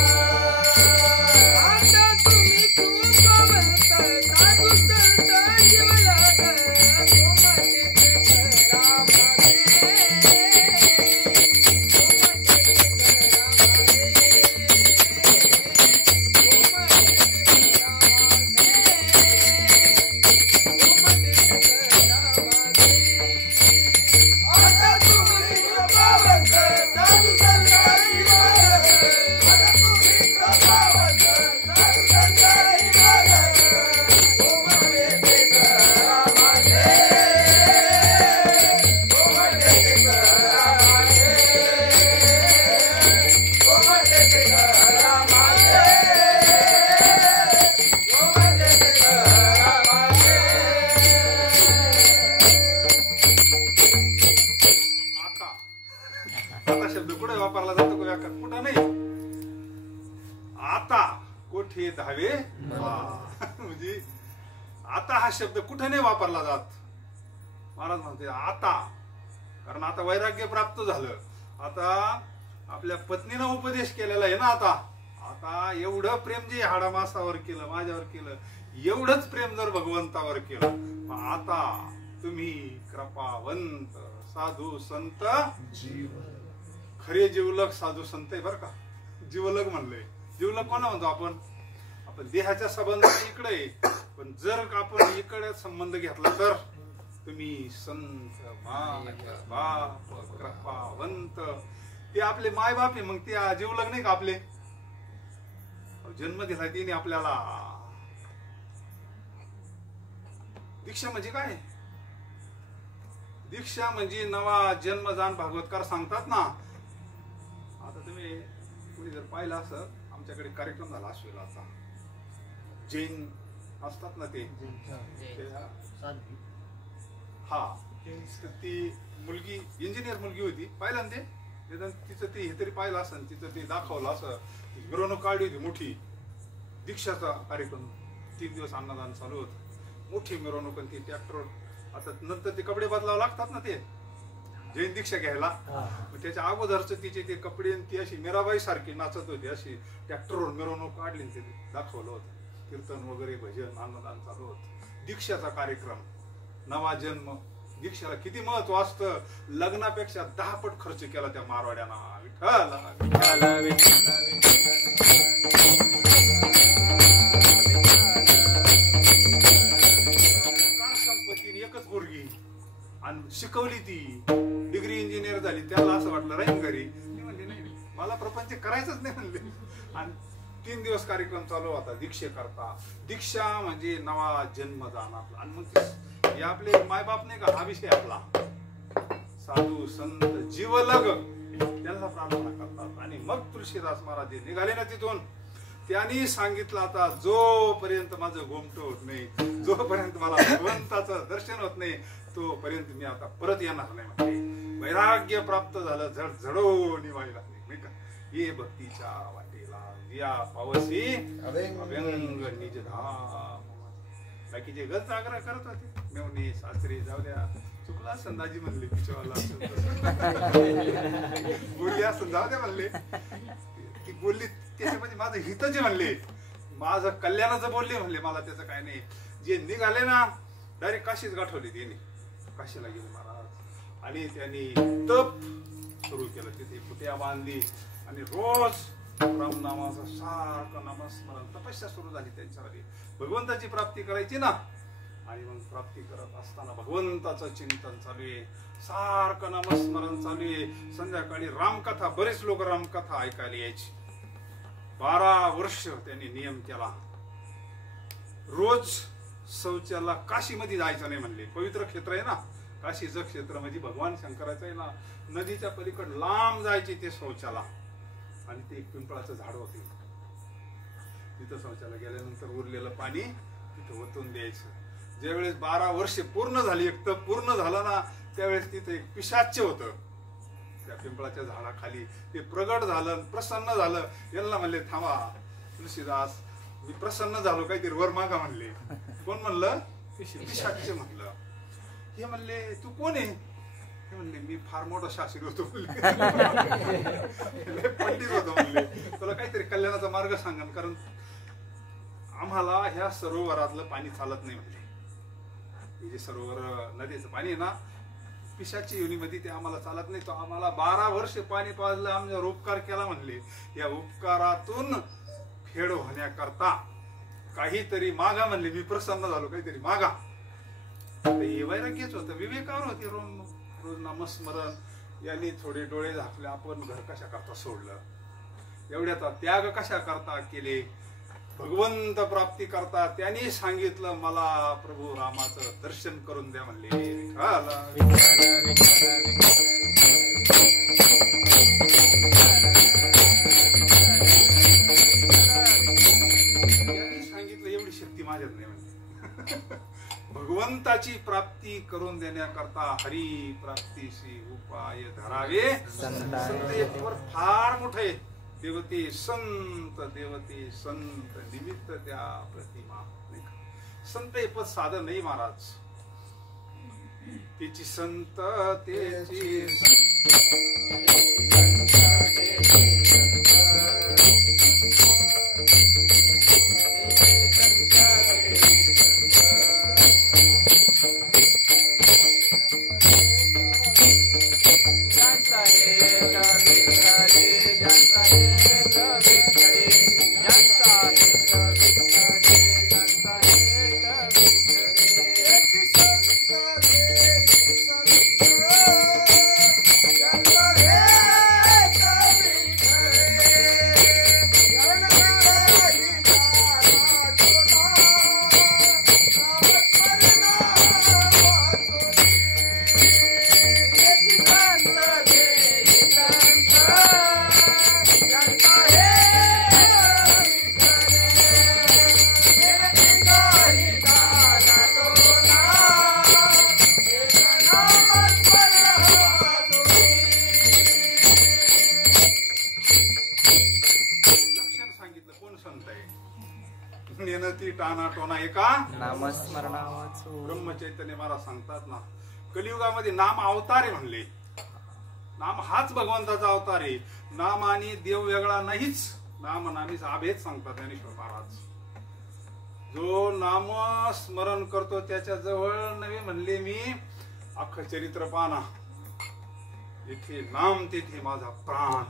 आता तुम्ही कृपावंत, साधू संत जीवलाग सोमतेत रामाचे, आता शब्द कुठे वापरला जातो का व्याकरण? कुठं नाही. आता कोठे धावे म्हणजे आता हा शब्द कुठे नाही वापरला जात. महाराज म्हणते आता, कारण आता वैराग्य प्राप्त झालं. आता आपल्या पत्नीनं उपदेश केलेला आहे ना. आता एवढं प्रेम जे हाडामासावर केलं, माझ्यावर केलं, एवढंच प्रेम जर भगवंतावर केलं, आता तुम्ही कृपावंत साधू संत खरे जीवलग साधू संत आहे बरं का. जीवलग म्हणलंय. जीवलग कोणा म्हणतो आपण? आपण देहाच्या संबंधात इकडे आहे, पण जर आपण इकडे संबंध घेतला तर तुम्ही संत बाप कृपावंत, ते आपले माय बाप आहे. मग ते जीवलग नाही का आपले? जन्म दिला तिने आपल्याला. दीक्षा म्हणजे काय? दीक्षा म्हणजे नवा जन्म जाण भागवतकार सांगतात ना. आता तुम्ही कुणी जर पाहिलं असं, आमच्याकडे कार्यक्रम झाला अश्विलाचा, जैन असतात ना ते, हा ती मुलगी इंजिनियर मुलगी होती, पाहिलं ना ते? तिचं ते हे तरी पाहिलं असं, तिचं ते दाखवलं असं, मिरवणूक काढली होती मोठी. दीक्षाचा कार्यक्रम 3 दिवस अन्नदान चालू होतं. मोठी मिरवणूक आणि ती ट्रॅक्टर. आता नंतर ते कपडे बदलावं लागतात ना ते जैन दीक्षा घ्यायला. मग त्याच्या अगोदरच तिचे ते कपडे आणि ती अशी मीराबाई सारखी नाचत होती. अशी ट्रॅक्टरवर मिरवणूक काढली ते दाखवलं होतं. कीर्तन वगैरे भजन अन्नदान चालू होतं. दीक्षाचा कार्यक्रम, नवा जन्म. दीक्षाला किती महत्व असतं. लग्नापेक्षा 10 पट खर्च केला त्या मारवाड्याना. संपत्ती एकच पोरगी आणि शिकवली ती, डिग्री इंजिनियर झाली. त्याला असं वाटलं राहीन घरी. म्हणले नाही, मला प्रपंच करायचंच नाही म्हणले. आणि 3 दिवस कार्यक्रम चालू होता दीक्षे करता. दीक्षा म्हणजे नवा जन्म जाणार. आणि मग हे आपले मायबाप नाही का, हा विषय आपला. साधू संत जीवलग त्यांना प्रार्थना करतात. आणि मग तुळशीदास महाराज निघाले ना तिथून. त्यांनी सांगितलं आता जोपर्यंत माझं गोमट होत नाही, जोपर्यंत मला भगवंताचं दर्शन होत नाही, तोपर्यंत मी आता परत येणार नाही. म्हणजे वैराग्य प्राप्त झालं, झडझडो निवायला नाही का. ये भक्तीच्या वाटेला या पावसी अभ्यंग निज धाम. बाकीचे गज आग्रह करत होते. मेवणी सासरी जाऊ द्या, चुकला संदाजी म्हणले, तिच्यावाला बोलली असं जाऊ द्या म्हणले. ती बोलली त्याच्यामध्ये माझं हितच म्हणले, माझं कल्याणाचं बोलले म्हणले. मला त्याचं काय नाही. जे निघाले ना डायरेक्ट काशीच गाठवली त्यांनी. काशीला गेले महाराज आणि त्यांनी तप सुरू केलं. तिथे फुट्या बांधली आणि रोज रामनामाचं सारखं नामस्मरण, तपस्या सुरू झाली त्यांच्यावर. भगवंताची प्राप्ती करायची ना. आणि मग प्राप्ती करत असताना भगवंताचं चिंतन चालू आहे, सारखं नामस्मरण चालू आहे. संध्याकाळी रामकथा, बरेच लोक रामकथा ऐकायला यायची. 12 वर्ष त्यांनी नियम केला. रोज शौचाला काशीमध्ये जायचं नाही म्हणले. पवित्र क्षेत्र आहे ना काशीचं क्षेत्र, म्हणजे भगवान शंकराचं आहे ना. नदीच्या पलीकडे लांब जायचे ते शौचाला. आणि ते एक पिंपळाचं झाड होते, तिथं शौचाला गेल्यानंतर उरलेलं पाणी तिथं ओतून द्यायचं. ज्यावेळेस 12 वर्षे पूर्ण झाली, एक तर पूर्ण झालं ना, त्यावेळेस तिथे एक पिशाच्य होतं त्या पिंपळाच्या झाडाखाली. ते प्रगट झालं, प्रसन्न झालं. यांना म्हणले थांबा तुळशीदास, मी प्रसन्न झालो, काहीतरी वर मागा म्हणले. कोण म्हणलं? पिशाच्य म्हणलं. हे म्हणले तू कोण आहे? हे म्हणले मी फार मोठा शास्त्री होतो म्हणले, पंडित होतो म्हणले. तुला काहीतरी कल्याणाचा मार्ग सांगा, कारण आम्हाला ह्या सरोवरातलं पाणी चालत नाही म्हणले. हे जे सरोवर नदीचं पाणी आहे ना, पिशाची योनीमध्ये ते आम्हाला चालत नाही. तो आम्हाला 12 वर्ष पाणी पाजलं, आमच्यावर उपकार केला म्हणले. या उपकारातून फेड होण्याकरता काहीतरी मागा म्हणले. मी प्रसन्न झालो, काहीतरी मागा. हे वैराग्यच होतं, विवेकावर होते. रोज नामस्मरण. यांनी थोडे डोळे झाकले. आपण घर कशा करता सोडलं, एवढ्याचा त्याग कशा करता केले, भगवंत प्राप्ती करता. त्यांनी सांगितलं मला प्रभू रामाचं दर्शन करून द्या म्हणले. त्यांनी सांगितलं एवढी शक्ती माझ्यात नाही म्हणले. भगवंताची प्राप्ती करून देण्याकरता हरी प्राप्तीशी उपाय धरावे. संत एक वर फार मोठे. देवते संत, देवते संत, निमित्त त्या प्रतिमा. संत हे पद साधं नाही महाराज. त्याची संत, त्याची काना टोना एका नामस्मरणा वाचू. ब्रह्मचैतन्य महाराज सांगतात ना, कलियुगामध्ये नाम अवतार आहे म्हणले. नाम हाच भगवंताचा अवतार आहे. नाम आणि देव वेगळा नाहीच. नाम नामीच आभेद सांगतात ज्ञानेश्वर महाराज. जो नाम स्मरण करतो त्याच्या जवळ नव्हे म्हणले मी अख्खं चरित्र पाना. जिथे नाम तेथे माझा प्राण.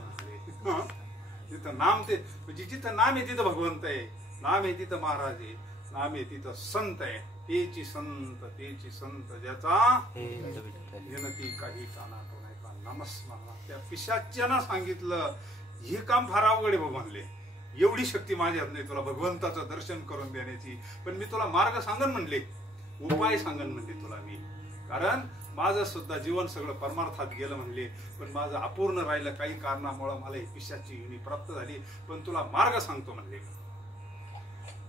जिथं नाम ते म्हणजे जिथं नाम आहे तिथं भगवंत आहे. नाम आहे तिथं महाराज आहे. नाम आहे तिथं संत आहे. तेची संत ज्याचा विनती काही काना टोना का नामस्मरणा. त्या पिशाच्यानं सांगितलं हे काम फार अवघड आहे म्हणले. एवढी शक्ती माझ्यात नाही तुला भगवंताचं दर्शन करून देण्याची. पण मी तुला मार्ग सांगन म्हणले, उपाय सांगन म्हणले तुला मी. कारण माझं सुद्धा जीवन सगळं परमार्थात गेलं म्हणले. पण माझं अपूर्ण राहिलं काही कारणामुळे मला ही पिशाची युनी प्राप्त झाली. पण तुला मार्ग सांगतो म्हणले.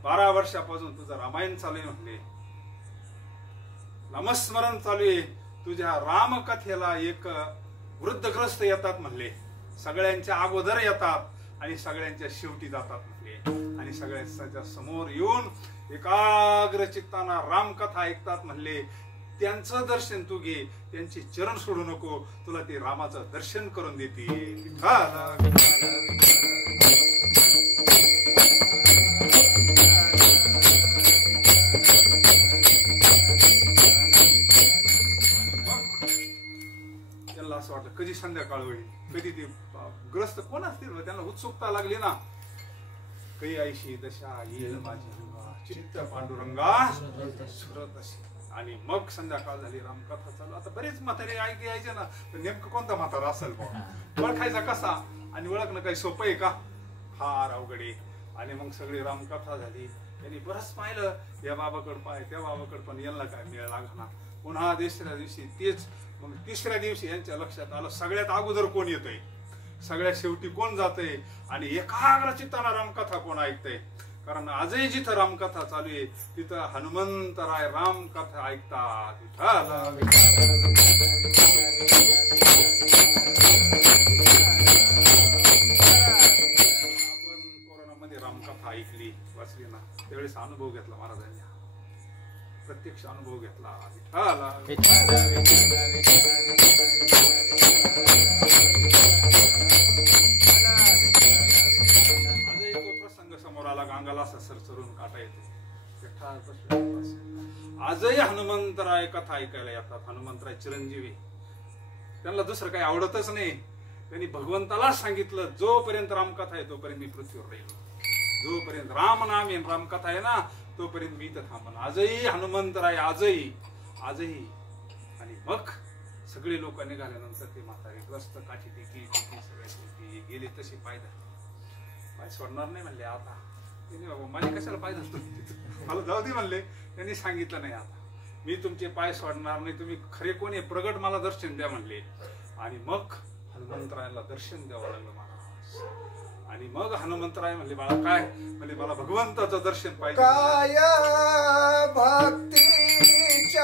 12 वर्षापासून तुझं रामायण चालू आहे म्हणले. नामस्मरण चालू आहे. तुझ्या रामकथेला एक वृद्धग्रस्त येतात म्हणले. सगळ्यांच्या अगोदर येतात आणि सगळ्यांच्या शेवटी जातात म्हणले. आणि सगळ्यांच्या समोर येऊन एकाग्र चित्ताना रामकथा ऐकतात म्हणले. त्यांचं दर्शन तू घे. त्यांचे चरण सोडू नको. तुला ते रामाचं दर्शन करून देतील. त्यांना असं वाटलं कधी संध्याकाळ होईल, कधी ते ग्रस्त कोण असतील. त्यांना उत्सुकता लागली ना. काही ऐशी दशा येईल माझी चित्त पांडुरंगा सुरत अशी. आणि मग संध्याकाळ झाली. रामकथा चालू. आता बरेच म्हातारे ऐकी यायचे ना. तर नेमकं कोणता म्हातारा असेल ओळखायचा कसा. आणि ओळखणं काही सोपं आहे का. फार अवघड आहे. आणि मग सगळी रामकथा झाली. त्यांनी बरंच पाहिलं या बाबाकडं पाय त्या बाबाकडं. पण यांना काय मिळ लागला. पुन्हा दुसऱ्या दिवशी तेच. मग तिसऱ्या दिवशी यांच्या लक्षात आलं सगळ्यात अगोदर कोण येतंय, सगळ्यात शेवटी कोण जातंय आणि एकाग्र चित्तानं रामकथा कोण ऐकतंय. कारण आजही जिथं रामकथा चालू आहे तिथं हनुमंतराय रामकथा ऐकतात. आपण कोरोनामध्ये रामकथा ऐकली वाचली ना, त्यावेळेस अनुभव घेतला महाराजांनी. प्रत्यक्ष अनुभव घेतला. आजही तो प्रसंग समोर आला. गांगाला असा सरसरून काटा येतो. आजही हनुमंतराय कथा ऐकायला येतात. हनुमंतराय चिरंजीवी. त्यांना दुसरं काही आवडतच नाही. त्यांनी भगवंताला सांगितलं जोपर्यंत रामकथा आहे तोपर्यंत मी पृथ्वीवर राहील. जोपर्यंत राम नाम आहे रामकथा आहे ना तोपर्यंत मी इथं थांबन. आजही हनुमंतराय आजही. आणि मग सगळे लोक निघाल्यानंतर ते म्हातारे ग्रस्त काठी टेकी सगळ्या गेले तशी पाय सोडणार नाही म्हणले. आता त्यांनी बाबा माझे कशाला पाय धरतो, मला जाऊ दे म्हणले. त्यांनी सांगितलं नाही आता मी तुमचे पाय सोडणार नाही. तुम्ही खरे कोण आहे प्रगट मला दर्शन द्या म्हणले. आणि मग हनुमंतरायाला दर्शन द्यावं लागलं महाराज. आणि मग हनुमंतराय म्हणले बाळा काय म्हणजे मला भगवंताचं दर्शन पाहिजे. काय भक्तीच्या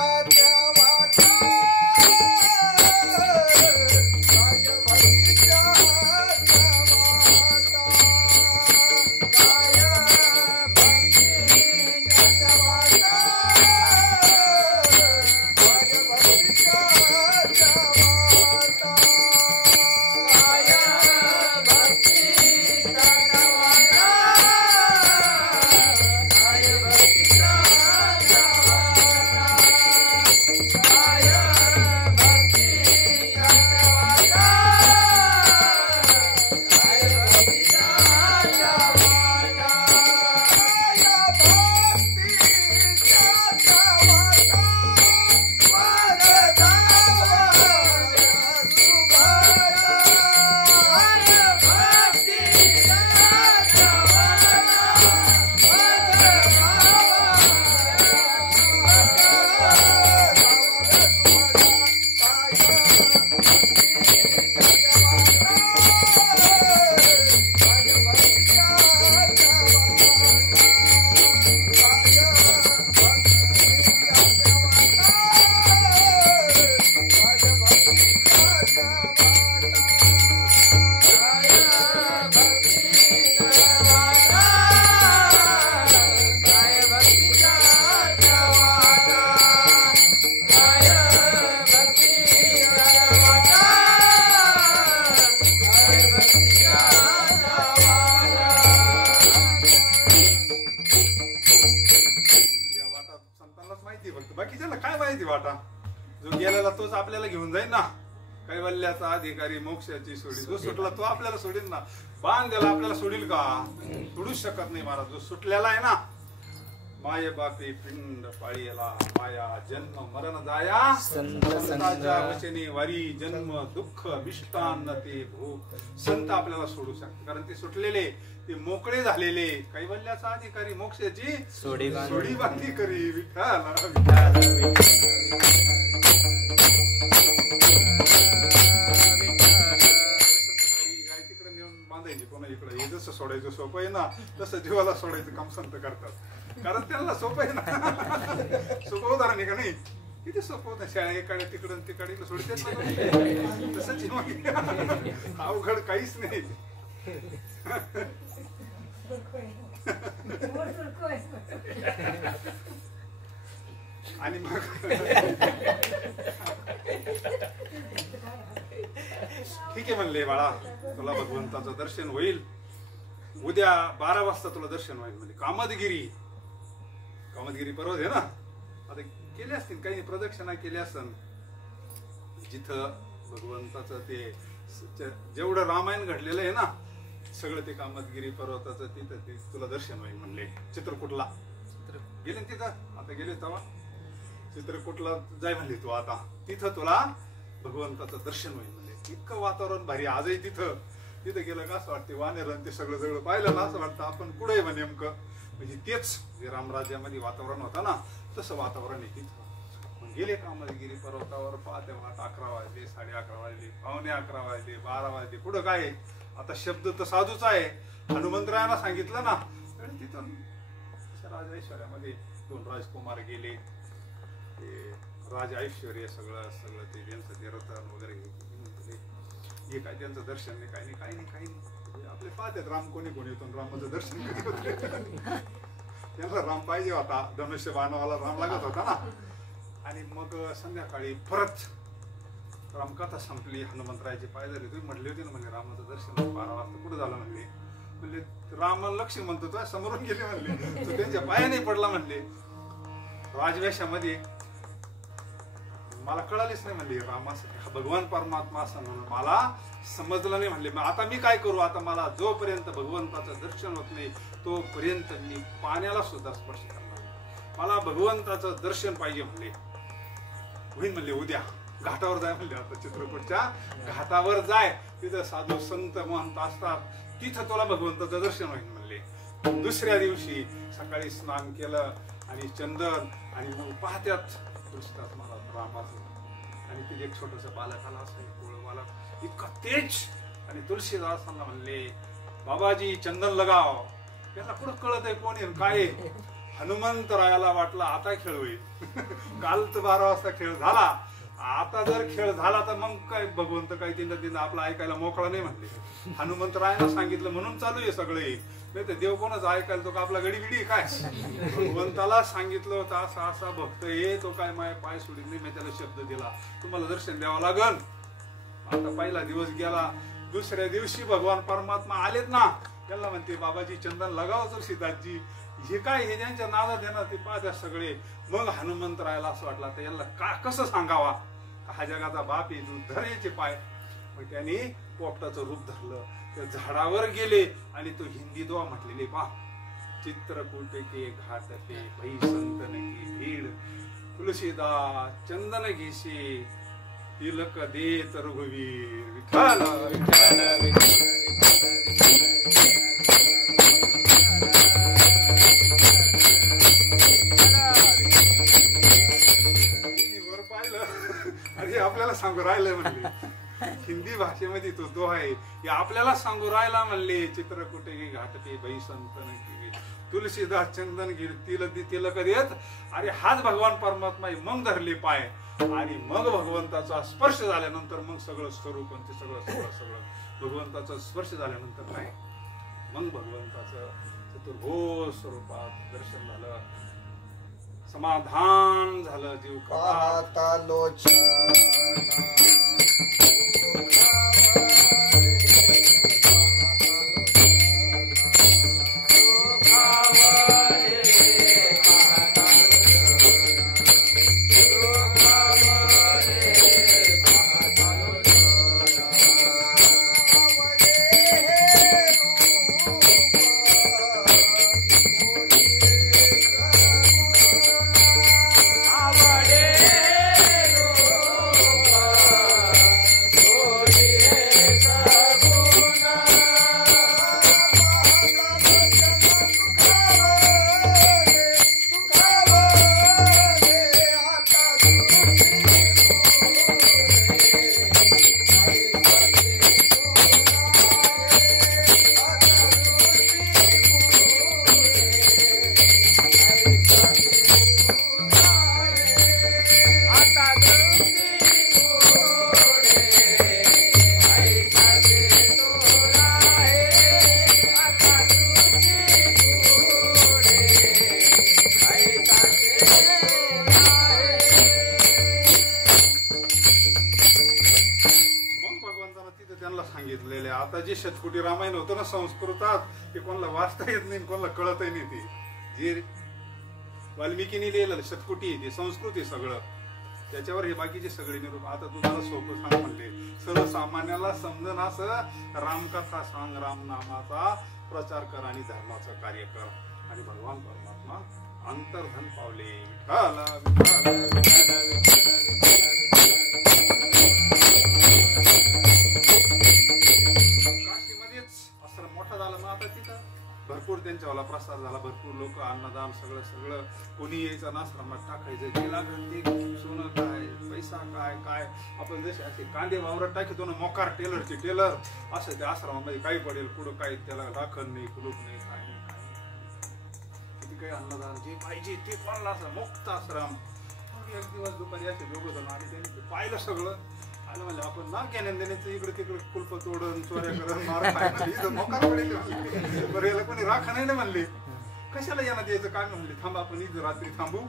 जो गेलेला तोच आपल्याला घेऊन जाईल ना. कैवल्याचा अधिकारी मोक्षाची सोडी. जो सुटला तो आपल्याला सोडील ना. बाण द्याला आपल्याला सोडील का? सोडूच शकत नाही महाराज. जो सुटलेला आहे ना, माये बापी पिंड पाळीला माया जन्म मरण जाया संताच्या वचने वारी जन्म दुःख मिष्टान्न ते भूक. संत आपल्याला सोडू शकते कारण ते सुटलेले, ते मोकळे झालेले. कैवल्याचा अधिकारी मोक्षाची सोडी बांधी करी विठ्ठल. तिकडे नेऊन बांधायची कोणा इकडे. हे जसं सोडायचं सोपं आहे ना, तसं जीवाला सोडायचं काम संत करतात. कारण त्यांना सोपं आहे ना. सोपं उदाहरण आहे का नाही? किती सोपं होतं. शाळा एकाडे तिकडून तिकडे सोडतेच ना. तसंच अवघड काहीच नाही. आणि मग ठीक आहे म्हणले, बाळा तुला भगवंताचं दर्शन होईल. उद्या 12 वाजता तुला दर्शन होईल म्हणजे. कामदगिरी पर्वत आहे ना. आता केले असतील काही प्रदक्षिणा केल्या असतील जिथं भगवंताचं ते जेवढं रामायण घडलेलं आहे ना सगळं ते कामदगिरी पर्वताचं तिथं ते तुला दर्शन होईल म्हणले. चित्रकूटला गेले तिथं. आता गेले तेव्हा चित्रकूटला जाय म्हणले तू. आता तिथं तुला भगवंताचं दर्शन होईल म्हणले. इतकं वातावरण भारी आजही तिथं. तिथं गेलं का असं वाटते वानेर ते सगळं पाहिलं ना असं वाटतं आपण कुठे आहे म्हणजे नेमकं. म्हणजे तेच जे रामराज्यामध्ये वातावरण होतं ना तसं वातावरण आहे तिथं. मग गेले कामदगिरी पर्वतावर. पाहते वाट 11 वाजले, 11:30 वाजले, 11:45 वाजले, 12 वाजले. पुढं काय आता शब्द तर साधूच आहे. हनुमंतरायांना सांगितलं ना. तिथून राज ऐश्वर्यामध्ये 2 राजकुमार गेले. ते राज ऐश्वर्य सगळं ते त्यांचं ते रतन वगैरे हे काय त्यांचं दर्शन नाही, काही नाही. आपले पाहतात राम कोणी येतो रामाचं दर्शन कधी होते. त्यांना राम पाहिजे होता. धनुष्य बाणावाला राम लागत होता ना. आणि मग संध्याकाळी परत रामकथा संपली. हनुमंतरायाचे पाय झाले. तुम्ही म्हटले होते ना म्हणजे रामाचं दर्शन 12 वाजता कुठं झालं म्हणले राम लक्ष म्हणतो तो समोरून गेले म्हणले. तो त्यांच्या पाया नाही पडला म्हणले. राजवेशामध्ये मला कळालीच नाही म्हणले रामाचं भगवान परमात्मा असं म्हणून मला समजलं नाही म्हणले. आता मी काय करू. आता मला जोपर्यंत भगवंताचं दर्शन होत नाही तोपर्यंत मी पाण्याला सुद्धा स्पर्श करणार. मला भगवंताचं दर्शन पाहिजे म्हणले. होईल म्हणले उद्या घाटावर जाय म्हणले. आता चित्रकूटच्या घाटावर जाय. तिथं साधू संत महंत असतात. तिथं तुला भगवंताचं दर्शन होईल म्हणले. दुसऱ्या दिवशी सकाळी स्नान केलं आणि चंदन आणि मग पाहत्यात दृष्टात मला रामाचं आणि तिथे एक छोटस बालक आला असं बालक इतका तेज. आणि तुलसीदासांना म्हणले बाबाजी चंदन लगाव. त्याला कुठं कळत आहे कोण आहे काय. हनुमंतरायाला वाटलं आता खेळ होईल. काल तर 12 वाजता खेळ झाला. आता जर खेळ झाला तर मग काय भगवंत काय तिनं आपला ऐकायला मोकळा नाही म्हणले. हनुमंतरायाला सांगितलं म्हणून चालू आहे सगळे. नाही तर देव कोणाच ऐकायला तो का आपला गडीबिडी काय. भगवंताला सांगितलं होतं असा असा भक्त ये तो काय माय पाय सोडीत नाही. मी त्याला शब्द दिला तुम्हाला दर्शन द्यावं लागल. आता पहिला दिवस गेला. दुसऱ्या दिवशी भगवान परमात्मा आलेत ना. त्याला म्हणते बाबाजी चंदन लगाव तुलसीदासजी. हे काय हे ज्यांच्या नादात आहे ना ते पाहत्या सगळे. मग हनुमंतरायाला असं वाटलं तर याला कसं सांगावा. हा जगाचा बाप आहे तू धर याचे पाय. मग त्यांनी पोपटाचं रूप धरलं. त्या झाडावर गेले आणि तो हिंदी दुआ म्हटलेली पा. चित्रकूट के घाट पे भई संतन की भीड़ तुलसीदास चंदन घेशी तिलक देत रघुवीर विठ्ठल विठ्ठल वर पाहिलं. अरे आपल्याला सांगू राहिलं म्हणले. हिंदी भाषेमध्ये तो दोहा आहे. आपल्याला सांगू राहिला म्हणले चित्रकूटे गे घाट पे भई संतन की तुलसीदास चंदन गिर तिलक देत. अरे हाच भगवान परमात्मा मग धरले पाय. आणि मग भगवंताचा स्पर्श झाल्यानंतर मग सगळं स्वरूप ते सगळं भगवंताचा स्पर्श झाल्यानंतर काय मग भगवंताचं चतुर्भुज स्वरूपात दर्शन झालं. समाधान झालं. जीव पाहता लोचन सांगितलेले. आता जे शतकोटी रामायण होतं ना संस्कृतात, ते कोणाला वाचता येत नाही, कोणाला कळतही नाही. ते जे वाल्मिकीने लिहिलेलं शतकोटी ते संस्कृत आहे सगळं, त्याच्यावर हे बाकीचे सगळे निरूप. आता तुम्हाला सोपं सांग म्हणले, सर्वसामान्याला समजन असं रामकथा सांग, राम नामाचा प्रचार कर आणि धर्माचं कार्य कर. आणि भगवान परमात्मा अंतर्धन पावले. विठाला काशीमध्येच आश्रम मोठा झाला ना, आता तिथं भरपूर त्यांच्यावाला प्रसार झाला, भरपूर लोक अन्नदान सगळं सगळं कोणी यायचं ना आश्रमात टाकायचं. जे लागत ते सोनं काय पैसा काय काय आपण जसे असे कांदे वावरात टाकतो ना, मोकार टेलरचे टेलर असं त्या आश्रमामध्ये काही पडेल पुढं काही त्याला राखण नाही, कुलूप नाही, काय नाही काय नाही. किती काही अन्नदान जे पाहिजे ते कोणाला असं मुक्त आश्रम. एक दिवस दुपारी असे दोघं जण आणि त्यांनी पाहिलं सगळं. आलं म्हणजे आपण ना घेण्या देण्याचं इकडे तिकडे कुलप तोडून चोऱ्या करून मार खाय मोकार पडेल. बरं याला कोणी राखा नाही ना म्हणले, कशाला यांना द्यायचं काय म्हणले. थांबा आपण इथं रात्री थांबू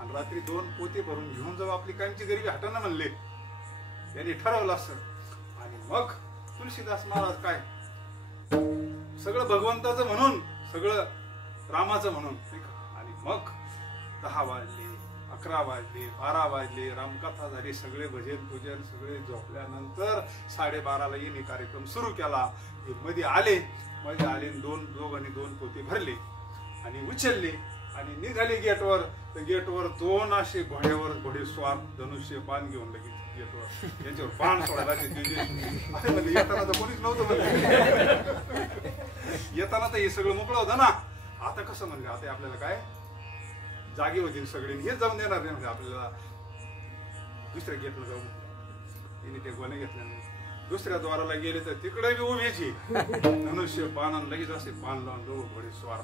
आणि रात्री 2 पोते भरून घेऊन जाऊ, आपली कायमची गरिबी हटना म्हणले. यांनी ठरवलं असं. आणि मग तुलसीदास महाराज काय सगळं भगवंताचं म्हणून, सगळं रामाचं म्हणून. आणि मग 10 वाजले, 11 वाजले, 12 वाजले, रामकथा झाली, सगळे भजन पूजन सगळे झोपल्यानंतर 12:30ला येणे कार्यक्रम सुरू केला. मध्ये आले 2 पोते भरले आणि उचलले आणि निघाले गेटवर. तर गेटवर 2 असे घोडे स्वार धनुष्य बाण घेऊन लगेच गेटवर यांच्यावर बाण सोडायला म्हणजे येताना तर कोणीच नव्हतं म्हणजे. येताना तर हे सगळं मोकळं होतं ना. आता कसं म्हणजे आता आपल्याला काय जागे होतील सगळे, हेच जाऊन देणार नाही म्हणजे आपल्याला. दुसऱ्या गेटला जाऊन तिने ते गोणे घेतले. दुसऱ्या द्वाराला गेले तर तिकडे बी उभ्याची धनुष्य बाण लगेच असे बाण लावून 2 घोडे स्वार.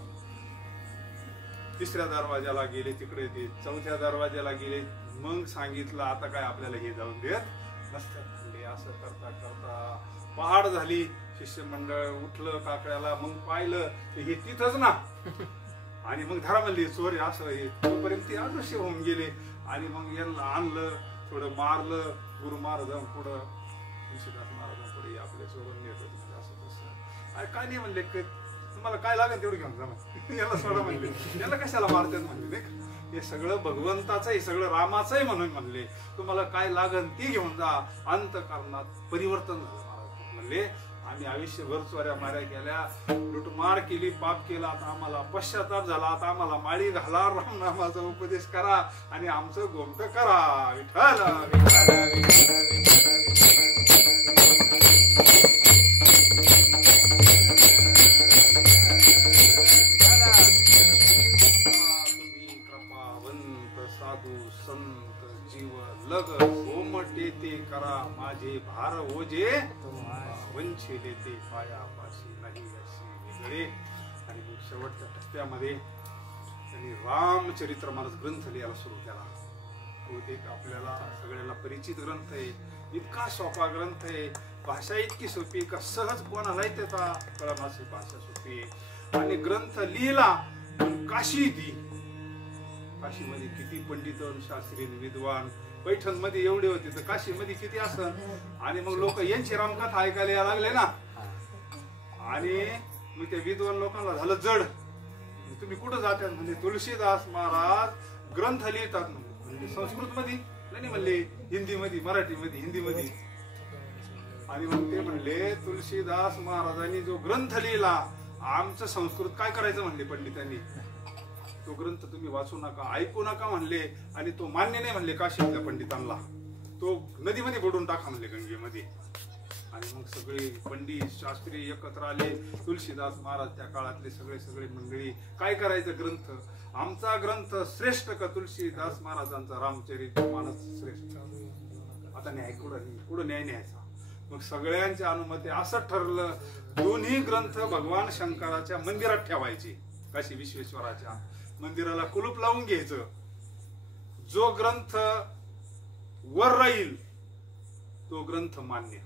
तिसऱ्या दरवाजाला गेले तिकडे ते, 4थ्या दरवाजाला गेले. मग सांगितलं आता काय आपल्याला हे जाऊन देत नसतात. असं करता करता पहाड झाली. शिष्यमंडळ उठलं काकड्याला, मग पाहिलं हे तिथंच ना. आणि मग धरा म्हणली चोरी असं हे. तोपर्यंत ते अदृश्य होऊन गेले. आणि मग यांना आणलं, थोडं मारलं. गुरु महाराजां पुढं, तुलसीदास महाराजांपुढे आपल्या सोडून नेत होते असं तसं. अरे काय नाही म्हणले, तुम्हाला काय लागेल तेवढं घेऊन जा याला सोडा म्हणले. याला कशाला मारतात म्हणले. नाही हे सगळं भगवंताचं आहे, सगळं रामाचं आहे म्हणून म्हणले. तुम्हाला काय लागेल ते घेऊन जा. अंतःकरणात परिवर्तन झालं महाराज म्हणले. आम्ही आयुष्यभर चोऱ्या माऱ्या केल्या, लुटमार केली, पाप केला, आता आम्हाला पश्चाताप झाला. आता आम्हाला माळी घाला, रामनामाचा उपदेश करा आणि आमचं गोमट करा. विठ्ठल कृपावंत साधू संत जीव लग गोमटे ते करा, माझे भार ओझे वंचिले ते पायापाशी नाही अशी वेगळे. आणि शेवटच्या टप्प्यामध्ये त्यांनी रामचरित्र मानस ग्रंथ लिहायला सुरू केला. तो एक आपल्याला सगळ्यांना परिचित ग्रंथ आहे. इतका सोपा ग्रंथ आहे, भाषा इतकी सोपी का सहज कोणालाही त्याचा कळणारी भाषा सोपी आहे. आणि ग्रंथ लिहिला काशी दी. काशीमध्ये किती पंडित शास्त्री विद्वान, पैठण मध्ये एवढे होते तर काशीमध्ये किती असं. आणि मग लोक यांची रामकथा ऐकायला यायला लागले ना. आणि मग त्या विद्वान लोकांना झालं जड. तुम्ही कुठं जातात म्हणजे तुलसीदास महाराज ग्रंथ लिहितात म्हणजे संस्कृत मध्ये नाही म्हणले, हिंदी मध्ये, मराठी मध्ये, हिंदी मध्ये. आणि मग ते म्हणले तुलसीदास महाराजांनी जो ग्रंथ लिहिला, आमचं संस्कृत काय करायचं म्हणले पंडितांनी. तो ग्रंथ तुम्ही वाचू नका, ऐकू नका म्हणले. आणि तो मान्य नाही म्हणले काशीतल्या पंडितांना. तो नदीमध्ये बुडून टाका म्हणले, गंगेमध्ये. आणि मग सगळे पंडित शास्त्री एकत्र आले. तुलसीदास महाराज त्या काळातले सगळे मंडळी काय करायचं, ग्रंथ आमचा ग्रंथ श्रेष्ठ का तुलसीदास महाराजांचा रामचरित्र मानस श्रेष्ठ. आता न्याय कुठं न्याय न्यायचा. मग सगळ्यांच्या अनुमते असं ठरलं, दोन्ही ग्रंथ भगवान शंकराच्या मंदिरात ठेवायचे. काशी विश्वेश्वराच्या मंदिराला कुलूप लावून घ्यायचं. जो ग्रंथ वर राहील तो ग्रंथ मान्य.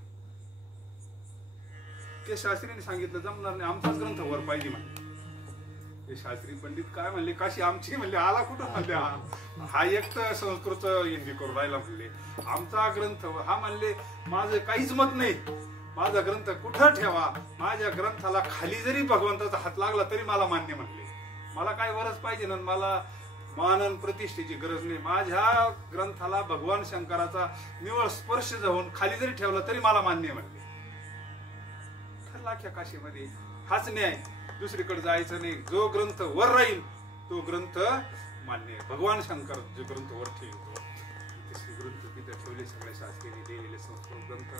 ते शास्त्रीने सांगितलं जमणार नाही, आमचाच ग्रंथ वर पाहिजे म्हणले. ते शास्त्री पंडित काय म्हणले, काशी आमची म्हणले, आला कुठं म्हणले, हा एक तर संस्कृत हिंदी करून राहिला म्हणले, आमचा ग्रंथ हा म्हणले. माझं काहीच मत नाही, माझा ग्रंथ कुठं ठेवा, माझ्या ग्रंथाला खाली जरी भगवंताचा हात लागला तरी मला मान्य म्हणले. मला काय गरज पाहिजे ना, मला मानन प्रतिष्ठेची गरज नाही. माझ्या ग्रंथाला भगवान शंकराचा निवळ स्पर्श जाऊन खाली जरी ठेवला तरी मला मान्य म्हणले. ठरला अख्ख्या काशीमध्ये हाच न्याय, दुसरीकडे जायचं नाही. जो ग्रंथ वर राहील तो ग्रंथ मान्य. भगवान शंकर जो ग्रंथ वर ठेवतो, तिसरे ग्रंथ तिथे ठेवले, सगळे शास्त्रीने दिलेले संस्कृत ग्रंथ.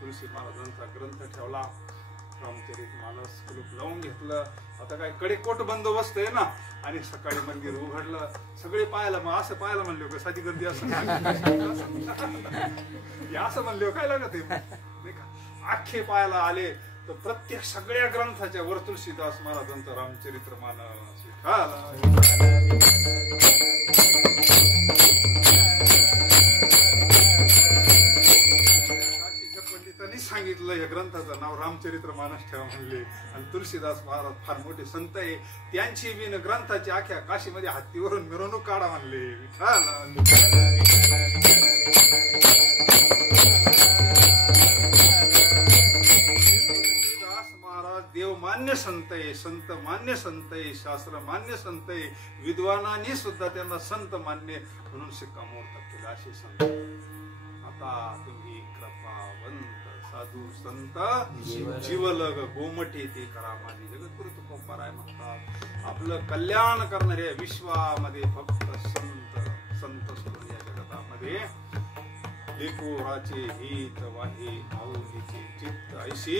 तुळशी महाराजांचा ग्रंथ ठेवला, रामचरित मानस कुलूप लावून घेतलं. आता काय कडेकोट बंदोबस्त आहे ना, आणि सकाळी मंदिर उघडलं, सगळे पाहायला. मग असं पाहायला म्हणले का साधी गर्दी असं असं म्हणले काय लागत आहे का, अख्खे पाहायला आले तर प्रत्येक सगळ्या ग्रंथाच्या वर तुळशीदास महाराजांचा रामचरित्र मानस पंडितांनी सांगितलं या ग्रंथाचं नाव रामचरित्र मानस ठेवा म्हणले. आणि तुळशीदास महाराज फार मोठे संत आहे, त्यांची बिन ग्रंथाची अख्ख्या काशीमध्ये हत्तीवरून मिरवणूक काढा म्हणले. देव मान्य संत आहे, संत मान्य संत आहे, शास्त्र मान्य संत आहे, विद्वानांनी सुद्धा त्यांना संत मान्य म्हणून शिक्कामोर्तब केला असे संत. आता तुम्ही कृपावंत साधू संत जीवलग गोमटे ते करा मान्य. जगद्गुरु तुकोबाराय म्हणतात, आपलं कल्याण करणाऱ्या विश्वामध्ये फक्त संत संत सोडून या जगतामध्ये लेकोराचे हित वाहे माऊलीचे चित्त ऐशी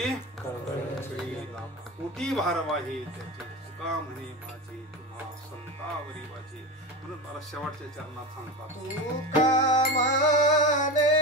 कोटी भार वाहे त्याचे सुका म्हणे माझे तुम्हा संतावरी वाजे. म्हणून मला शेवटच्या चरणात सांगतात, तुका म्हणे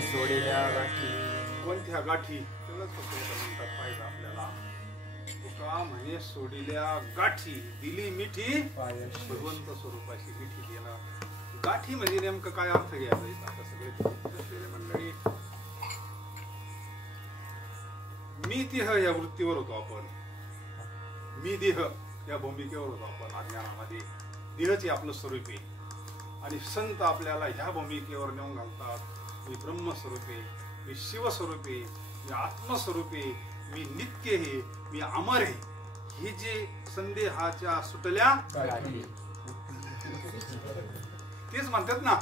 सोडिल्या कोणत्या गाठी तेवढंच म्हणतात पाहिजे आपल्याला. तुका म्हणे सोडिल्या गाठी दिली मिठी भगवंत स्वरूपाची मिठी देणं. गाठी म्हणजे नेमकं काय अर्थ घ्यायचा आता सगळे मंडळी. मी देह या वृत्तीवर होतो आपण, मी देह या भूमिकेवर होतो आपण अज्ञानामध्ये. देहच आपलं स्वरूप आहे आणि संत आपल्याला ह्या भूमिकेवर नेऊन घालतात. मी ब्रह्मस्वरूपे, मी शिवस्वरूपे, मी आत्मस्वरूपे, मी नित्य आहे, मी अमर आहे. ही जे संदेहाच्या सुटल्या तेच म्हणतात ना.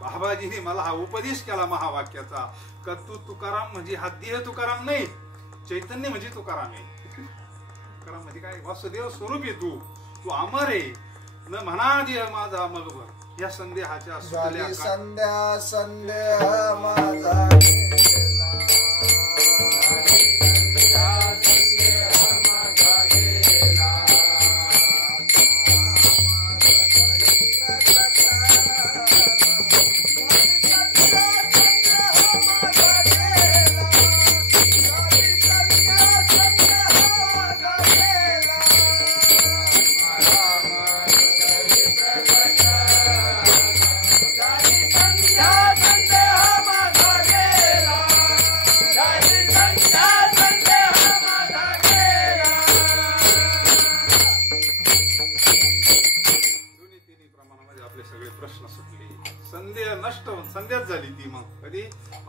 बाबाजीने मला हा उपदेश केला महावाक्याचा का तू तुकाराम म्हणजे हा देह तुकाराम नाही, चैतन्य म्हणजे तुकाराम आहे. तुकाराम म्हणजे काय, वासुदेव स्वरूप आहे तू, तू अमर आहे. न म्हणा देह माझा मगभर. या संदेहाच्या सुटल्या संध्या संदेह माझा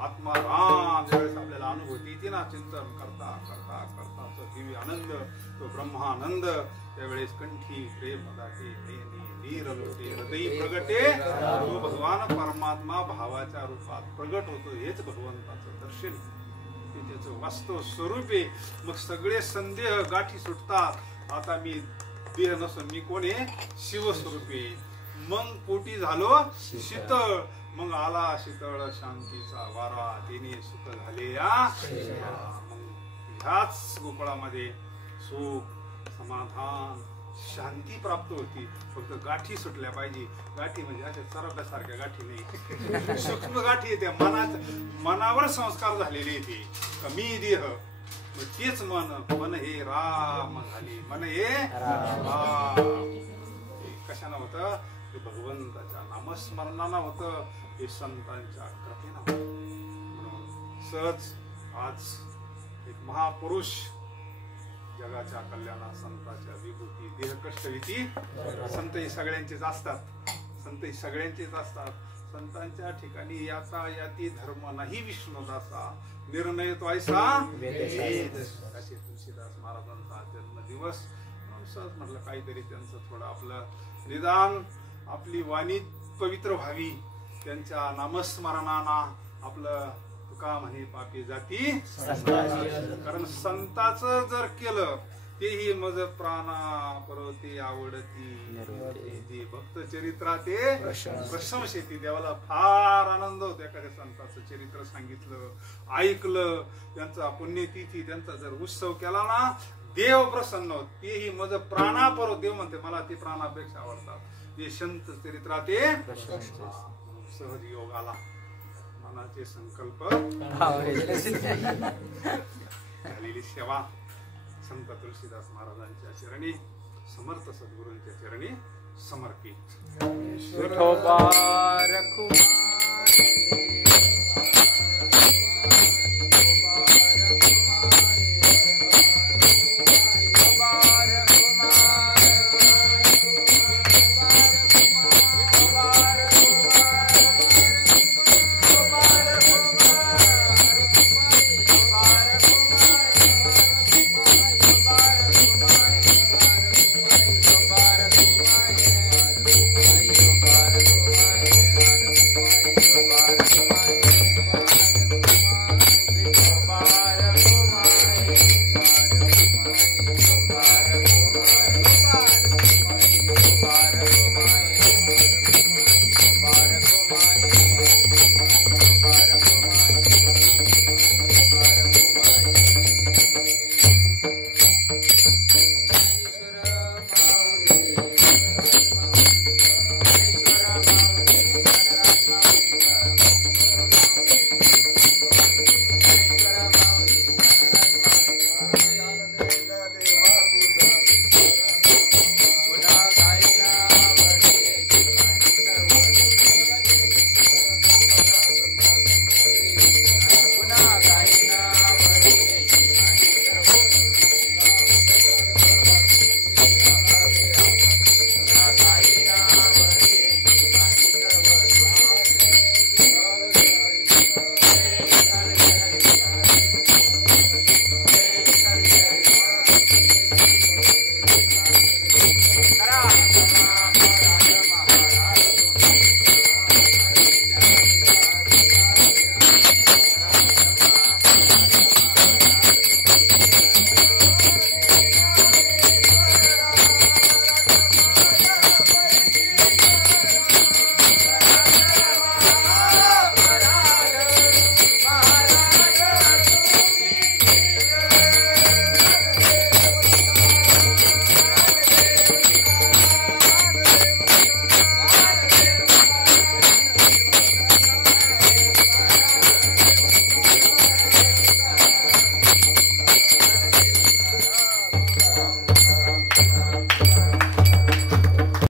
आत्माराम ज्यावेळेस आपल्याला अनुभूती येते ना, चिंतन करता करता करता तो दिव्य आनंद, तो ब्रह्मानंद, त्यावेळेस कंठी प्रेम दाटे नयनी नीर लोटे हृदयी प्रगटे, तो भगवान परमात्मा भावाच्या रूपात प्रगट होतो. हेच भगवंताचं दर्शन, ते त्याचं वास्तव स्वरूप आहे. मग सगळे संदेह गाठी सुटतात. आता मी देह नसून मी कोण आहे? शिवस्वरूपी. मग पोटी झालो शीतळ, मग आला शीतळ शांतीचा वारा, तिने सुख झाले या. मग ह्याच गोकुळामध्ये सुख, समाधान, शांती प्राप्त होती. फक्त गाठी सुटल्या पाहिजे. गाठी म्हणजे अशा चरकल्यासारख्या गाठी नाही, सूक्ष्म गाठी येते. मनावर संस्कार झालेले येते. कमी देह, तेच मन हे राम झाले. मन हे राम. कशानं होतं? ते भगवंताच्या नामस्मरणानं होतं, हे संतांच्या कृपेनं होतं. सहज आज एक महापुरुष जगाच्या कल्याणा संतांच्या विभूती देह कष्टविती. संत ही सगळ्यांचेच असतात, संत ही सगळ्यांचेच असतात. संतांच्या ठिकाणी याचा याती धर्म नाही विष्णुदासा, निर्णय तो ऐसा वेद. असे तुलसीदास महाराजांचा जन्मदिवस सहज म्हटलं काहीतरी त्यांचं थोडं आपलं निदान, आपली वाणी पवित्र व्हावी. त्यांच्या नामस्मरणाना आपलं तुका म्हणे पापी जाती. कारण संताचं जर केलं तेही मज प्राणा परवती आवडती, भक्त चरित्राते प्रशंसेती. देवाला फार आनंद होतो एखाद्या संताचं चरित्र सांगितलं, ऐकलं, त्यांचा पुण्यतिथी, त्यांचा जर उत्सव केला ना, देव प्रसन्न होत. तेही मज प्राणा परव. देव म्हणते मला ते प्राणापेक्षा आवडतात. ते संत चरित्राते सहज योग आला. मनाचे संकल्प झालेली सेवा संत तुलसीदास महाराजांच्या चरणी, समर्थ सद्गुरूंच्या चरणी समर्पित. विठोबा रखुमाई